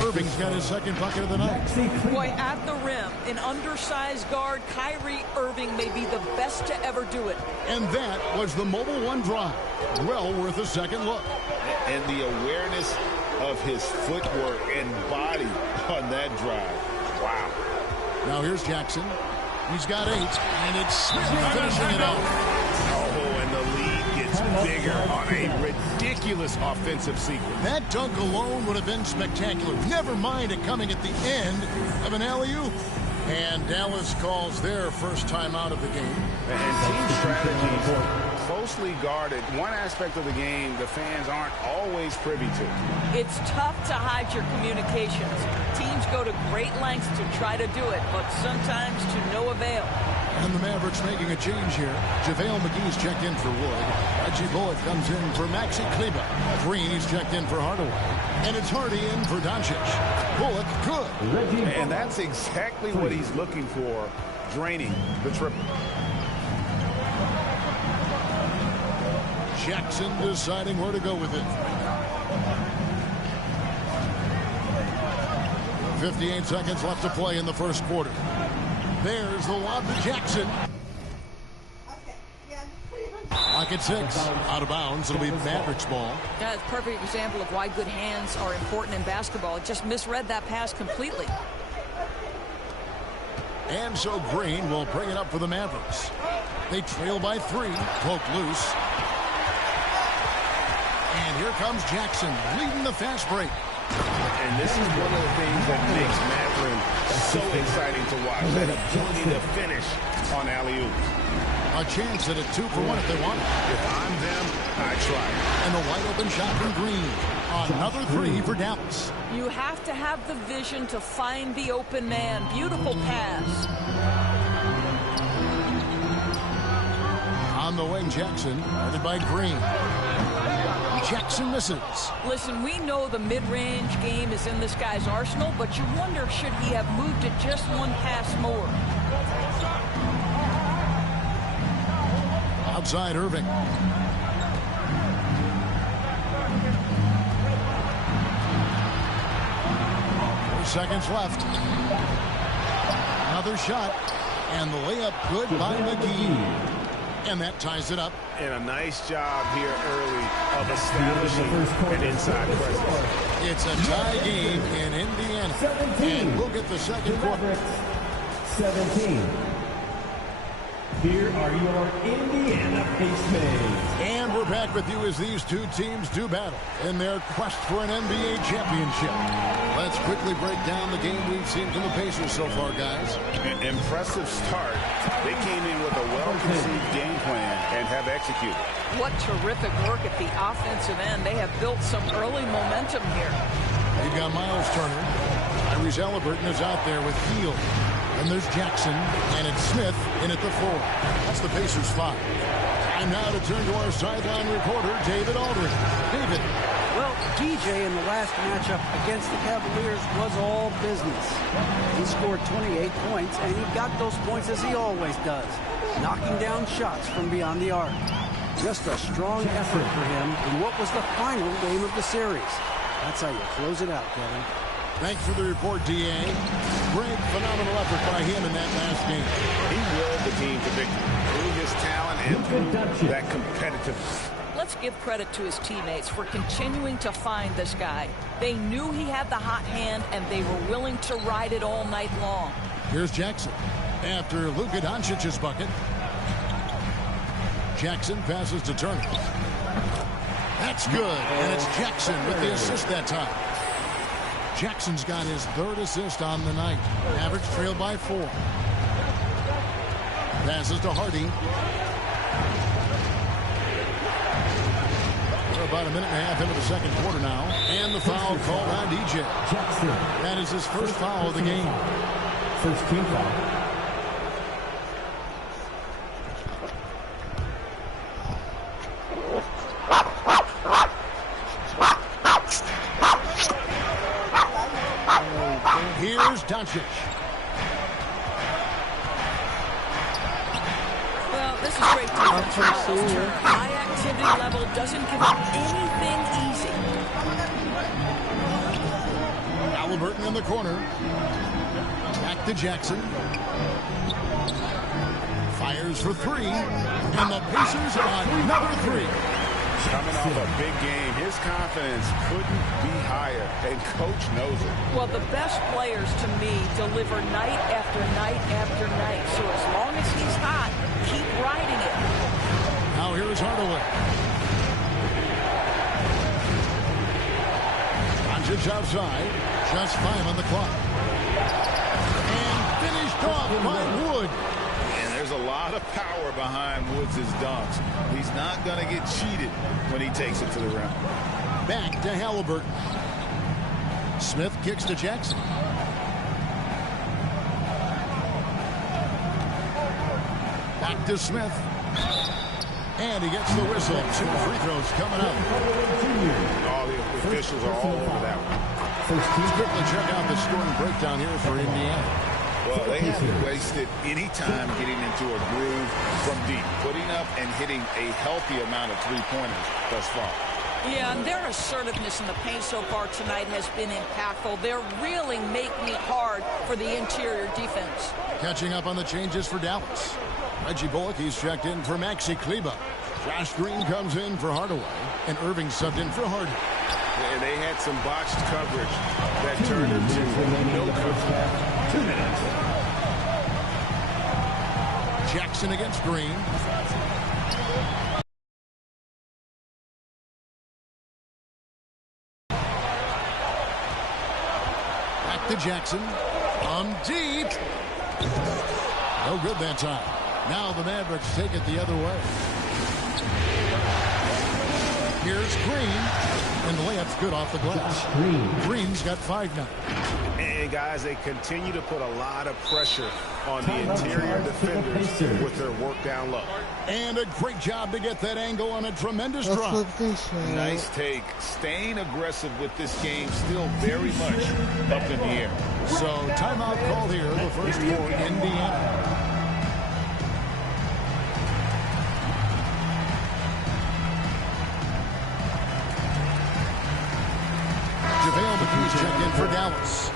Irving's got his second bucket of the night. Boy, at the rim, an undersized guard, Kyrie Irving may be the best to ever do it. And that was the Mobile One drive. Well worth a second look. And the awareness of his footwork and body on that drive. Wow. Now here's Jackson. He's got 8, and it's Smith finishing it out. Oh, and the lead gets bigger on a ridiculous offensive sequence. That dunk alone would have been spectacular. Never mind it coming at the end of an alley-oop. And Dallas calls their first time out of the game. And team strategies closely guarded. One aspect of the game the fans aren't always privy to. It's tough to hide your communications. Teams go to great lengths to try to do it, but sometimes to no avail. And the Mavericks making a change here. JaVale McGee's checked in for Wood. Reggie Bullock comes in for Maxi Kleber. Green is checked in for Hardaway. And it's Hardy in for Doncic. Bullock good. And that's exactly what he's looking for, draining the triple. Jackson deciding where to go with it. 58 seconds left to play in the first quarter. There's the lob to Jackson. Clock at 6. Out of bounds. It'll be Mavericks ball. Yeah, it's a perfect example of why good hands are important in basketball. It just misread that pass completely. And so Green will bring it up for the Mavericks. They trail by 3. Poke loose. And here comes Jackson leading the fast break. And this is one of the things that makes Maverin so exciting to watch. That ability to finish on alley-oop. A chance at a 2 for 1 if they want it. If I'm them, I try. And the wide open shot from Green. Another 3 for Dallas. You have to have the vision to find the open man. Beautiful pass. On the wing, Jackson, guarded by Green. Jackson misses. Listen, we know the mid-range game is in this guy's arsenal, but you wonder should he have moved it just one pass more. Outside Irving. 4 seconds left. Another shot. And the layup good by McGee. And that ties it up. And a nice job here early of establishing an inside presence. It's a tie game in Indiana. 17. And we'll get the second quarter. 17. Here are your Indiana Pacemates. And we're back with you as these two teams do battle in their quest for an NBA championship. Let's quickly break down the game we've seen from the Pacers so far, guys. An impressive start. They came in with a well-conceived game plan and have executed. What terrific work at the offensive end. They have built some early momentum here. You've got Miles Turner. Tyrese Halliburton is out there with Hield. And there's Jackson, and it's Smith in at the 4. That's the Pacers 5. And now to turn to our sideline reporter, David Aldridge. David. Well, DJ in the last matchup against the Cavaliers was all business. He scored 28 points, and he got those points as he always does, knocking down shots from beyond the arc. Just a strong effort for him in what was the final game of the series. That's how you close it out, Kevin. Thanks for the report, D.A. Great, phenomenal effort by him in that last game. He willed the team to victory through his talent and through that competitiveness. Let's give credit to his teammates for continuing to find this guy. They knew he had the hot hand, and they were willing to ride it all night long. Here's Jackson after Luka Doncic's bucket. Jackson passes to Turner. That's good, and it's Jackson with the assist that time. Jackson's got his 3rd assist on the night. Mavericks trail by 4. Passes to Hardy. We're about a minute and a half into the second quarter now. And the foul called on DJ. Jackson. That is his first foul of the game. First team foul. Here's Doncic. Well, this is great defense from Dallas. High activity level, doesn't give up anything easy. Halliburton in the corner. Back to Jackson. Fires for three. And the Pacers on another three. Coming off a big game, his confidence couldn't be higher, and coach knows it. Well, the best players to me deliver night after night after night. So as long as he's hot, keep riding it. Now here's Hardaway. Doncic outside. Just 5 on the clock. And finished off by Wood. And there's a lot of power behind Woods' dunks. He's not going to get cheated when he takes it to the rim. Back to Halliburton. Smith kicks to Jackson. Back to Smith. And he gets the whistle. 2 free throws coming up. All the officials are all over that one. Let's quickly check out the scoring breakdown here for Indiana. Well, they haven't wasted any time getting into a groove from deep, putting up and hitting a healthy amount of three-pointers thus far. Yeah, and their assertiveness in the paint so far tonight has been impactful. They're really making it hard for the interior defense. Catching up on the changes for Dallas. Reggie Bullock, he's checked in for Maxi Kleber. Josh Green comes in for Hardaway. And Irving subbed in for Harden. And they had some botched coverage that turned into no coverage. 2 minutes. Jackson against Green. Back to Jackson. Deep. No good that time. Now the Mavericks take it the other way. Here's Green. And the layup's good off the glass. Green's got 5 now. And guys, they continue to put a lot of pressure on the interior defenders with their work down low. And a great job to get that angle on a tremendous drive. Nice take. Staying aggressive with this game, still very much up in the air. So timeout call here, the first for Indiana. JaVale McGee's checked in for Dallas.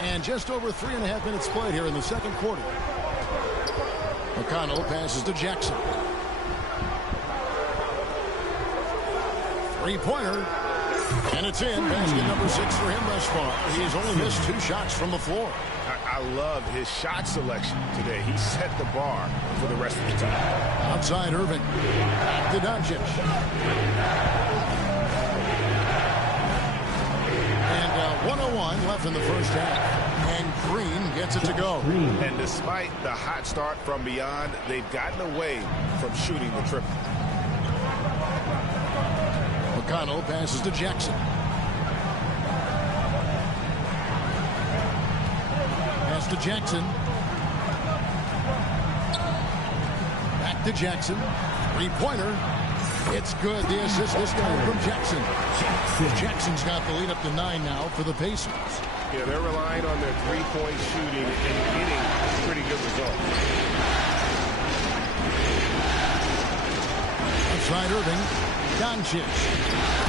And just over 3.5 minutes played here in the second quarter. McConnell passes to Jackson. 3-pointer. And it's in. Basket number 6 for him thus far. He has only missed 2 shots from the floor. I love his shot selection today. He set the bar for the rest of the time. Outside Irving. Back to Doncic. And 1:01 left in the first half. And Green gets it to go. And despite the hot start from beyond, they've gotten away from shooting the triple. McConnell passes to Jackson. Pass to Jackson. Back to Jackson. 3-pointer. It's good. The assist this time from Jackson. Jackson's got the lead up to 9 now for the Pacers. Yeah, they're relying on their 3-point shooting and getting pretty good results. Outside Irving. Doncic.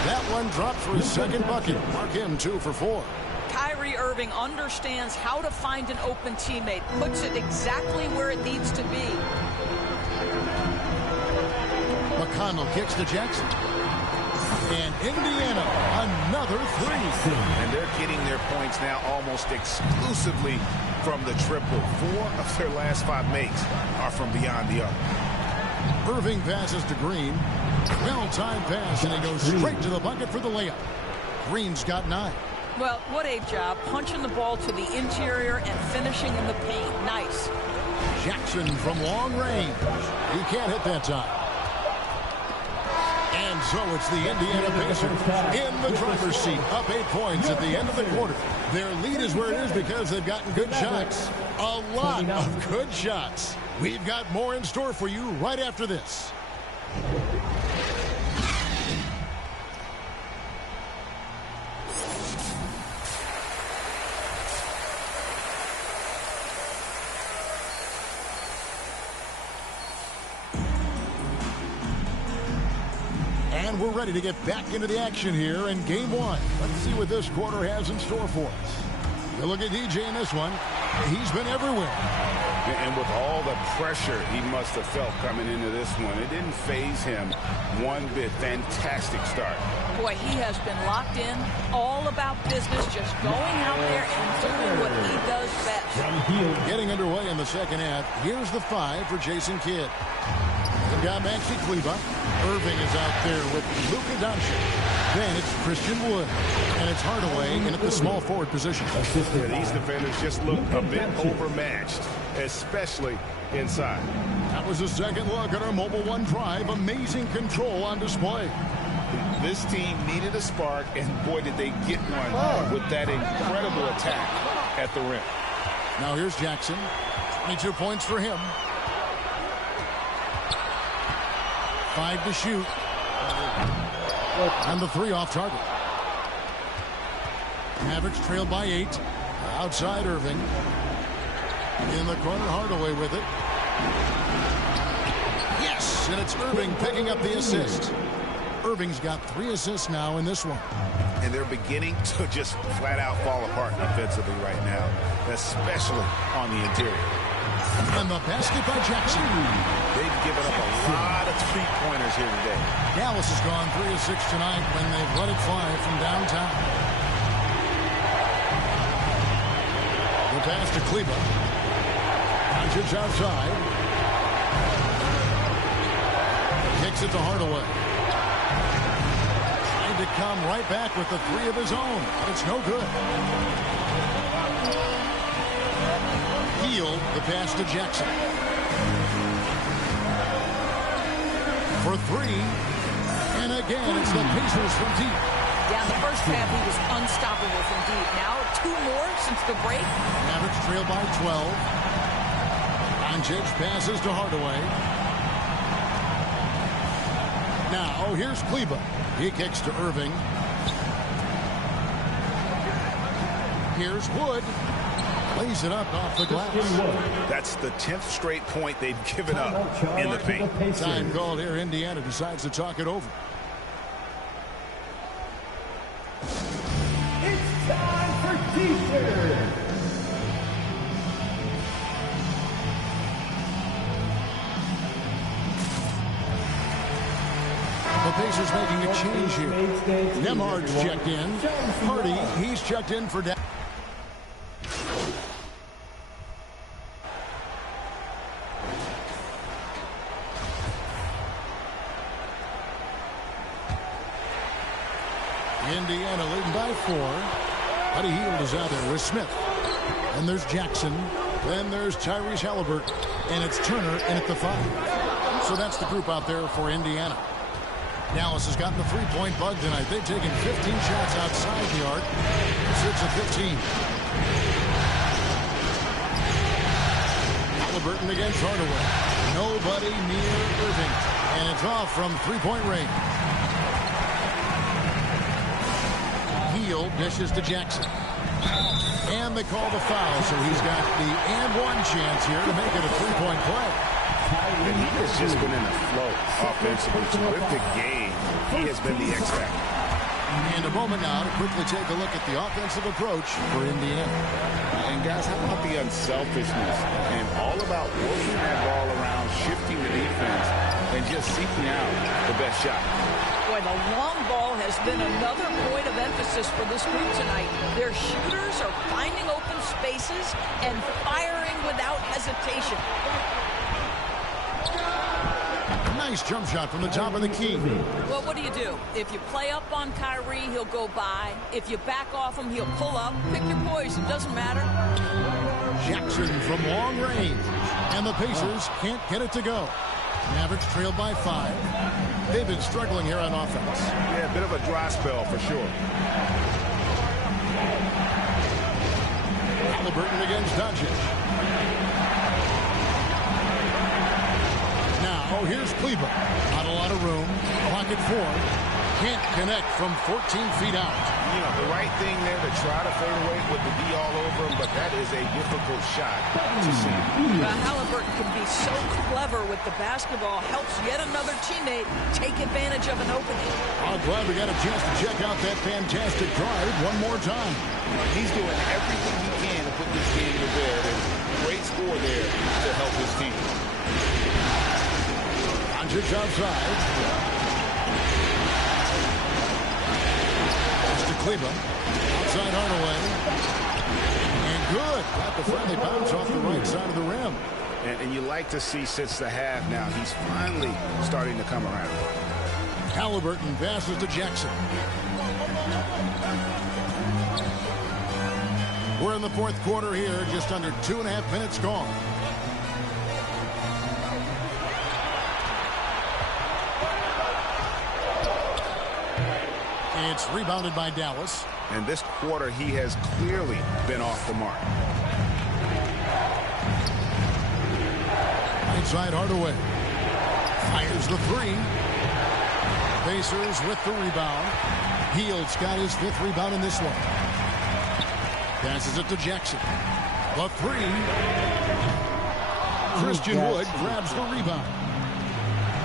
That one dropped for his second bucket. Mark him 2 for 4. Kyrie Irving understands how to find an open teammate, puts it exactly where it needs to be. McConnell kicks to Jackson. And Indiana, another 3. And they're getting their points now almost exclusively from the triple. 4 of their last 5 makes are from beyond the arc. Irving passes to Green. Well-timed pass, and he goes straight to the bucket for the layup. Green's got 9. Well, what a job. Punching the ball to the interior and finishing in the paint. Nice. Jackson from long range. He can't hit that time. And so it's the Indiana Pacers in the driver's seat, up 8 points at the end of the quarter. Their lead is where it is because they've gotten good shots. A lot of good shots. We've got more in store for you right after this. And we're ready to get back into the action here in game one. Let's see what this quarter has in store for us. You look at DJ in this one. He's been everywhere. And with all the pressure he must have felt coming into this one, it didn't faze him one bit. Fantastic start. Boy, he has been locked in, all about business, just going out there and doing what he does best. Getting underway in the second half. Here's the 5 for Jason Kidd. They've got Maxi Kleber. Irving is out there with Luka Doncic. Then it's Christian Wood. And it's Hardaway in at the small forward position. Yeah, these defenders just look a bit overmatched, especially inside. That was a second look at our Mobile One Drive. Amazing control on display. This team needed a spark, and boy, did they get one with that incredible attack at the rim. Now here's Jackson. 22 points for him. 5 to shoot. And the 3 off target. Mavericks trailed by 8. Outside Irving. In the corner, Hardaway with it. Yes, and it's Irving picking up the assist. Irving's got 3 assists now in this one. And they're beginning to just flat out fall apart offensively right now, especially on the interior. And the basket by Jackson. They've given up a lot of three-pointers here today. Dallas has gone 3 of 6 tonight when they've let it fly from downtown. The pass to Kleber. Doncic outside. Kicks it to Hardaway. Trying to come right back with the 3 of his own. But it's no good. Hield the pass to Jackson. For 3. And again, it's the Pacers from deep. Yeah, the first half he was unstoppable from deep. Now 2 more since the break. Mavericks trail by 12. Doncic passes to Hardaway. Now here's Kleber. He kicks to Irving. Here's Wood. Lays it up off the glass. That's the 10th straight point they've given up in the paint. Time called here. Indiana decides to talk it over. It's time for T-shirt. The Pacers making a change here. Nembhard's checked in. Hardy, he's checked in for down. Indiana leading by 4. Buddy Hield is out there with Smith. And there's Jackson. Then there's Tyrese Halliburton. And it's Turner in at the 5. So that's the group out there for Indiana. Dallas has gotten the 3-point bug tonight. They've taken 15 shots outside the arc. 6 of 15. Halliburton against Hardaway. Nobody near Irving. And it's off from 3-point range. Hield dishes to Jackson. And they call the foul, so he's got the and 1 chance here to make it a 3-point play. And he has just been in a flow offensively. Terrific game. He has been the X factor. And a moment now to quickly take a look at the offensive approach for Indiana. And guys, how about the unselfishness and all about working that ball around, shifting the defense, and just seeking out the best shot. Boy, the long ball has been another point of emphasis for this group tonight. Their shooters are finding open spaces and firing without hesitation. Nice jump shot from the top of the key. Well, what do? If you play up on Kyrie, he'll go by. If you back off him, he'll pull up. Pick your poison, doesn't matter. Jackson from long range. And the Pacers can't get it to go. Mavericks trailed by 5. They've been struggling here on offense. Yeah, a bit of a dry spell for sure. Haliburton against Doncic. Now here's Kleber. Not a lot of room. Pocket 4. Can't connect from 14 feet out. You know, the right thing there to try to fade away with the D all over him, but that is a difficult shot to see. Haliburton can be so clever with the basketball. Helps yet another teammate take advantage of an opening. I'm glad we got a chance to check out that fantastic drive one more time. He's doing everything he can to put this game to bed, and great score there to help his team. Doncic outside. Kleber outside Hardaway, and good. Got the friendly bounce off the right side of the rim. And you like to see since the half now, he's finally starting to come around. Haliburton passes to Jackson. We're in the fourth quarter here, just under 2.5 minutes gone. It's rebounded by Dallas. And this quarter, he has clearly been off the mark. Inside Hardaway. Fires the 3. Pacers with the rebound. Hield's got his 5th rebound in this one. Passes it to Jackson. The 3. Christian Wood grabs the rebound.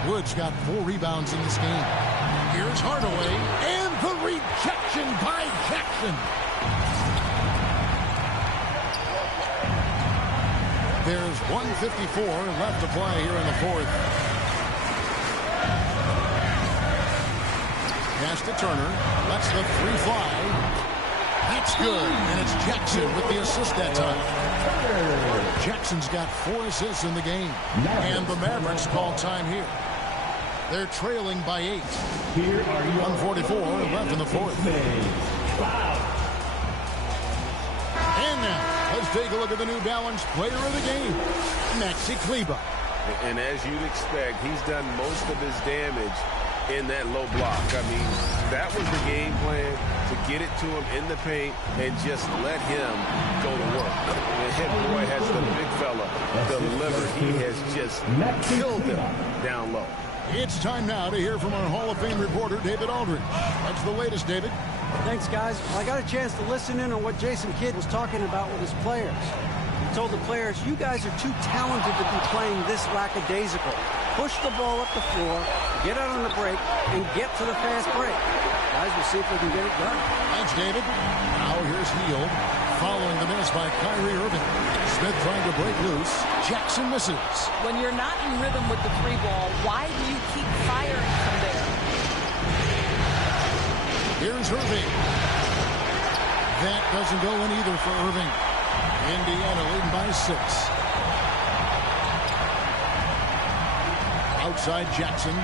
Wood's got 4 rebounds in this game. Here's Hardaway, and the rejection by Jackson. There's 1:54 left to play here in the fourth. Pass to Turner. Lets the 3 fly. That's good, and it's Jackson with the assist that time. Jackson's got 4 assists in the game, and the Mavericks call time here. They're trailing by 8. 1:44 left in the fourth. And now, let's take a look at the New Balance player of the game, Maxi Kleber. And as you'd expect, he's done most of his damage in that low block. I mean, that was the game plan, to get it to him in the paint and just let him go to work. The head boy has the big fella deliver. He has just killed him down low. It's time now to hear from our Hall of Fame reporter, David Aldridge. What's the latest, David? Thanks, guys. Well, I got a chance to listen in on what Jason Kidd was talking about with his players. He told the players, you guys are too talented to be playing this lackadaisical. Push the ball up the floor, get out on the break, and get to the fast break. Guys, we'll see if we can get it done. Thanks, David. Now here's Hield, following the miss by Kyrie Irving. Smith trying to break loose. Jackson misses. When you're not in rhythm with the 3 ball, why do you keep firing from there? Here's Irving. That doesn't go in either for Irving. Indiana leading by 6. Outside Jackson.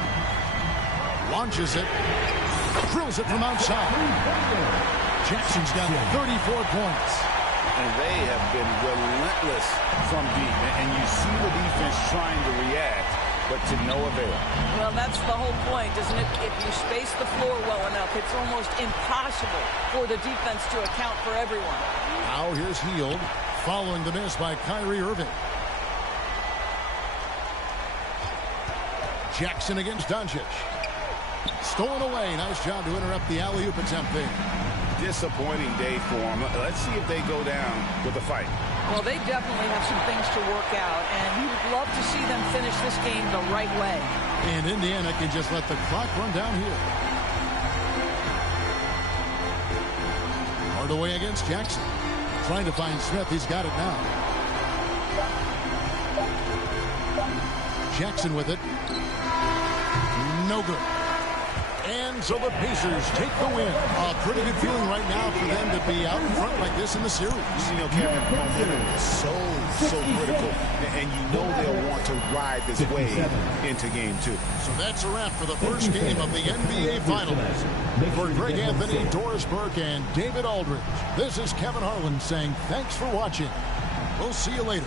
Launches it. Drills it from outside. Jackson's got 34 points. And they have been relentless from deep. And you see the defense trying to react, but to no avail. Well, that's the whole point, isn't it? If you space the floor well enough, it's almost impossible for the defense to account for everyone. Now here's Hield, following the miss by Kyrie Irving. Jackson against Doncic. Stolen away. Nice job to interrupt the alley-oop attempt there. Disappointing day for them. Let's see if they go down with a fight. Well, they definitely have some things to work out, and you would love to see them finish this game the right way. And Indiana can just let the clock run down here. Hardaway against Jackson. Trying to find Smith. He's got it now. Jackson with it. No good. And so the Pacers take the win. A pretty good feeling right now for them to be out in front like this in the series. You know, Kevin, momentum is so critical. And you know they'll want to ride this wave into game 2. So that's a wrap for the first game of the NBA Finals. For Greg Anthony, Doris Burke, and David Aldridge, this is Kevin Harlan saying thanks for watching. We'll see you later.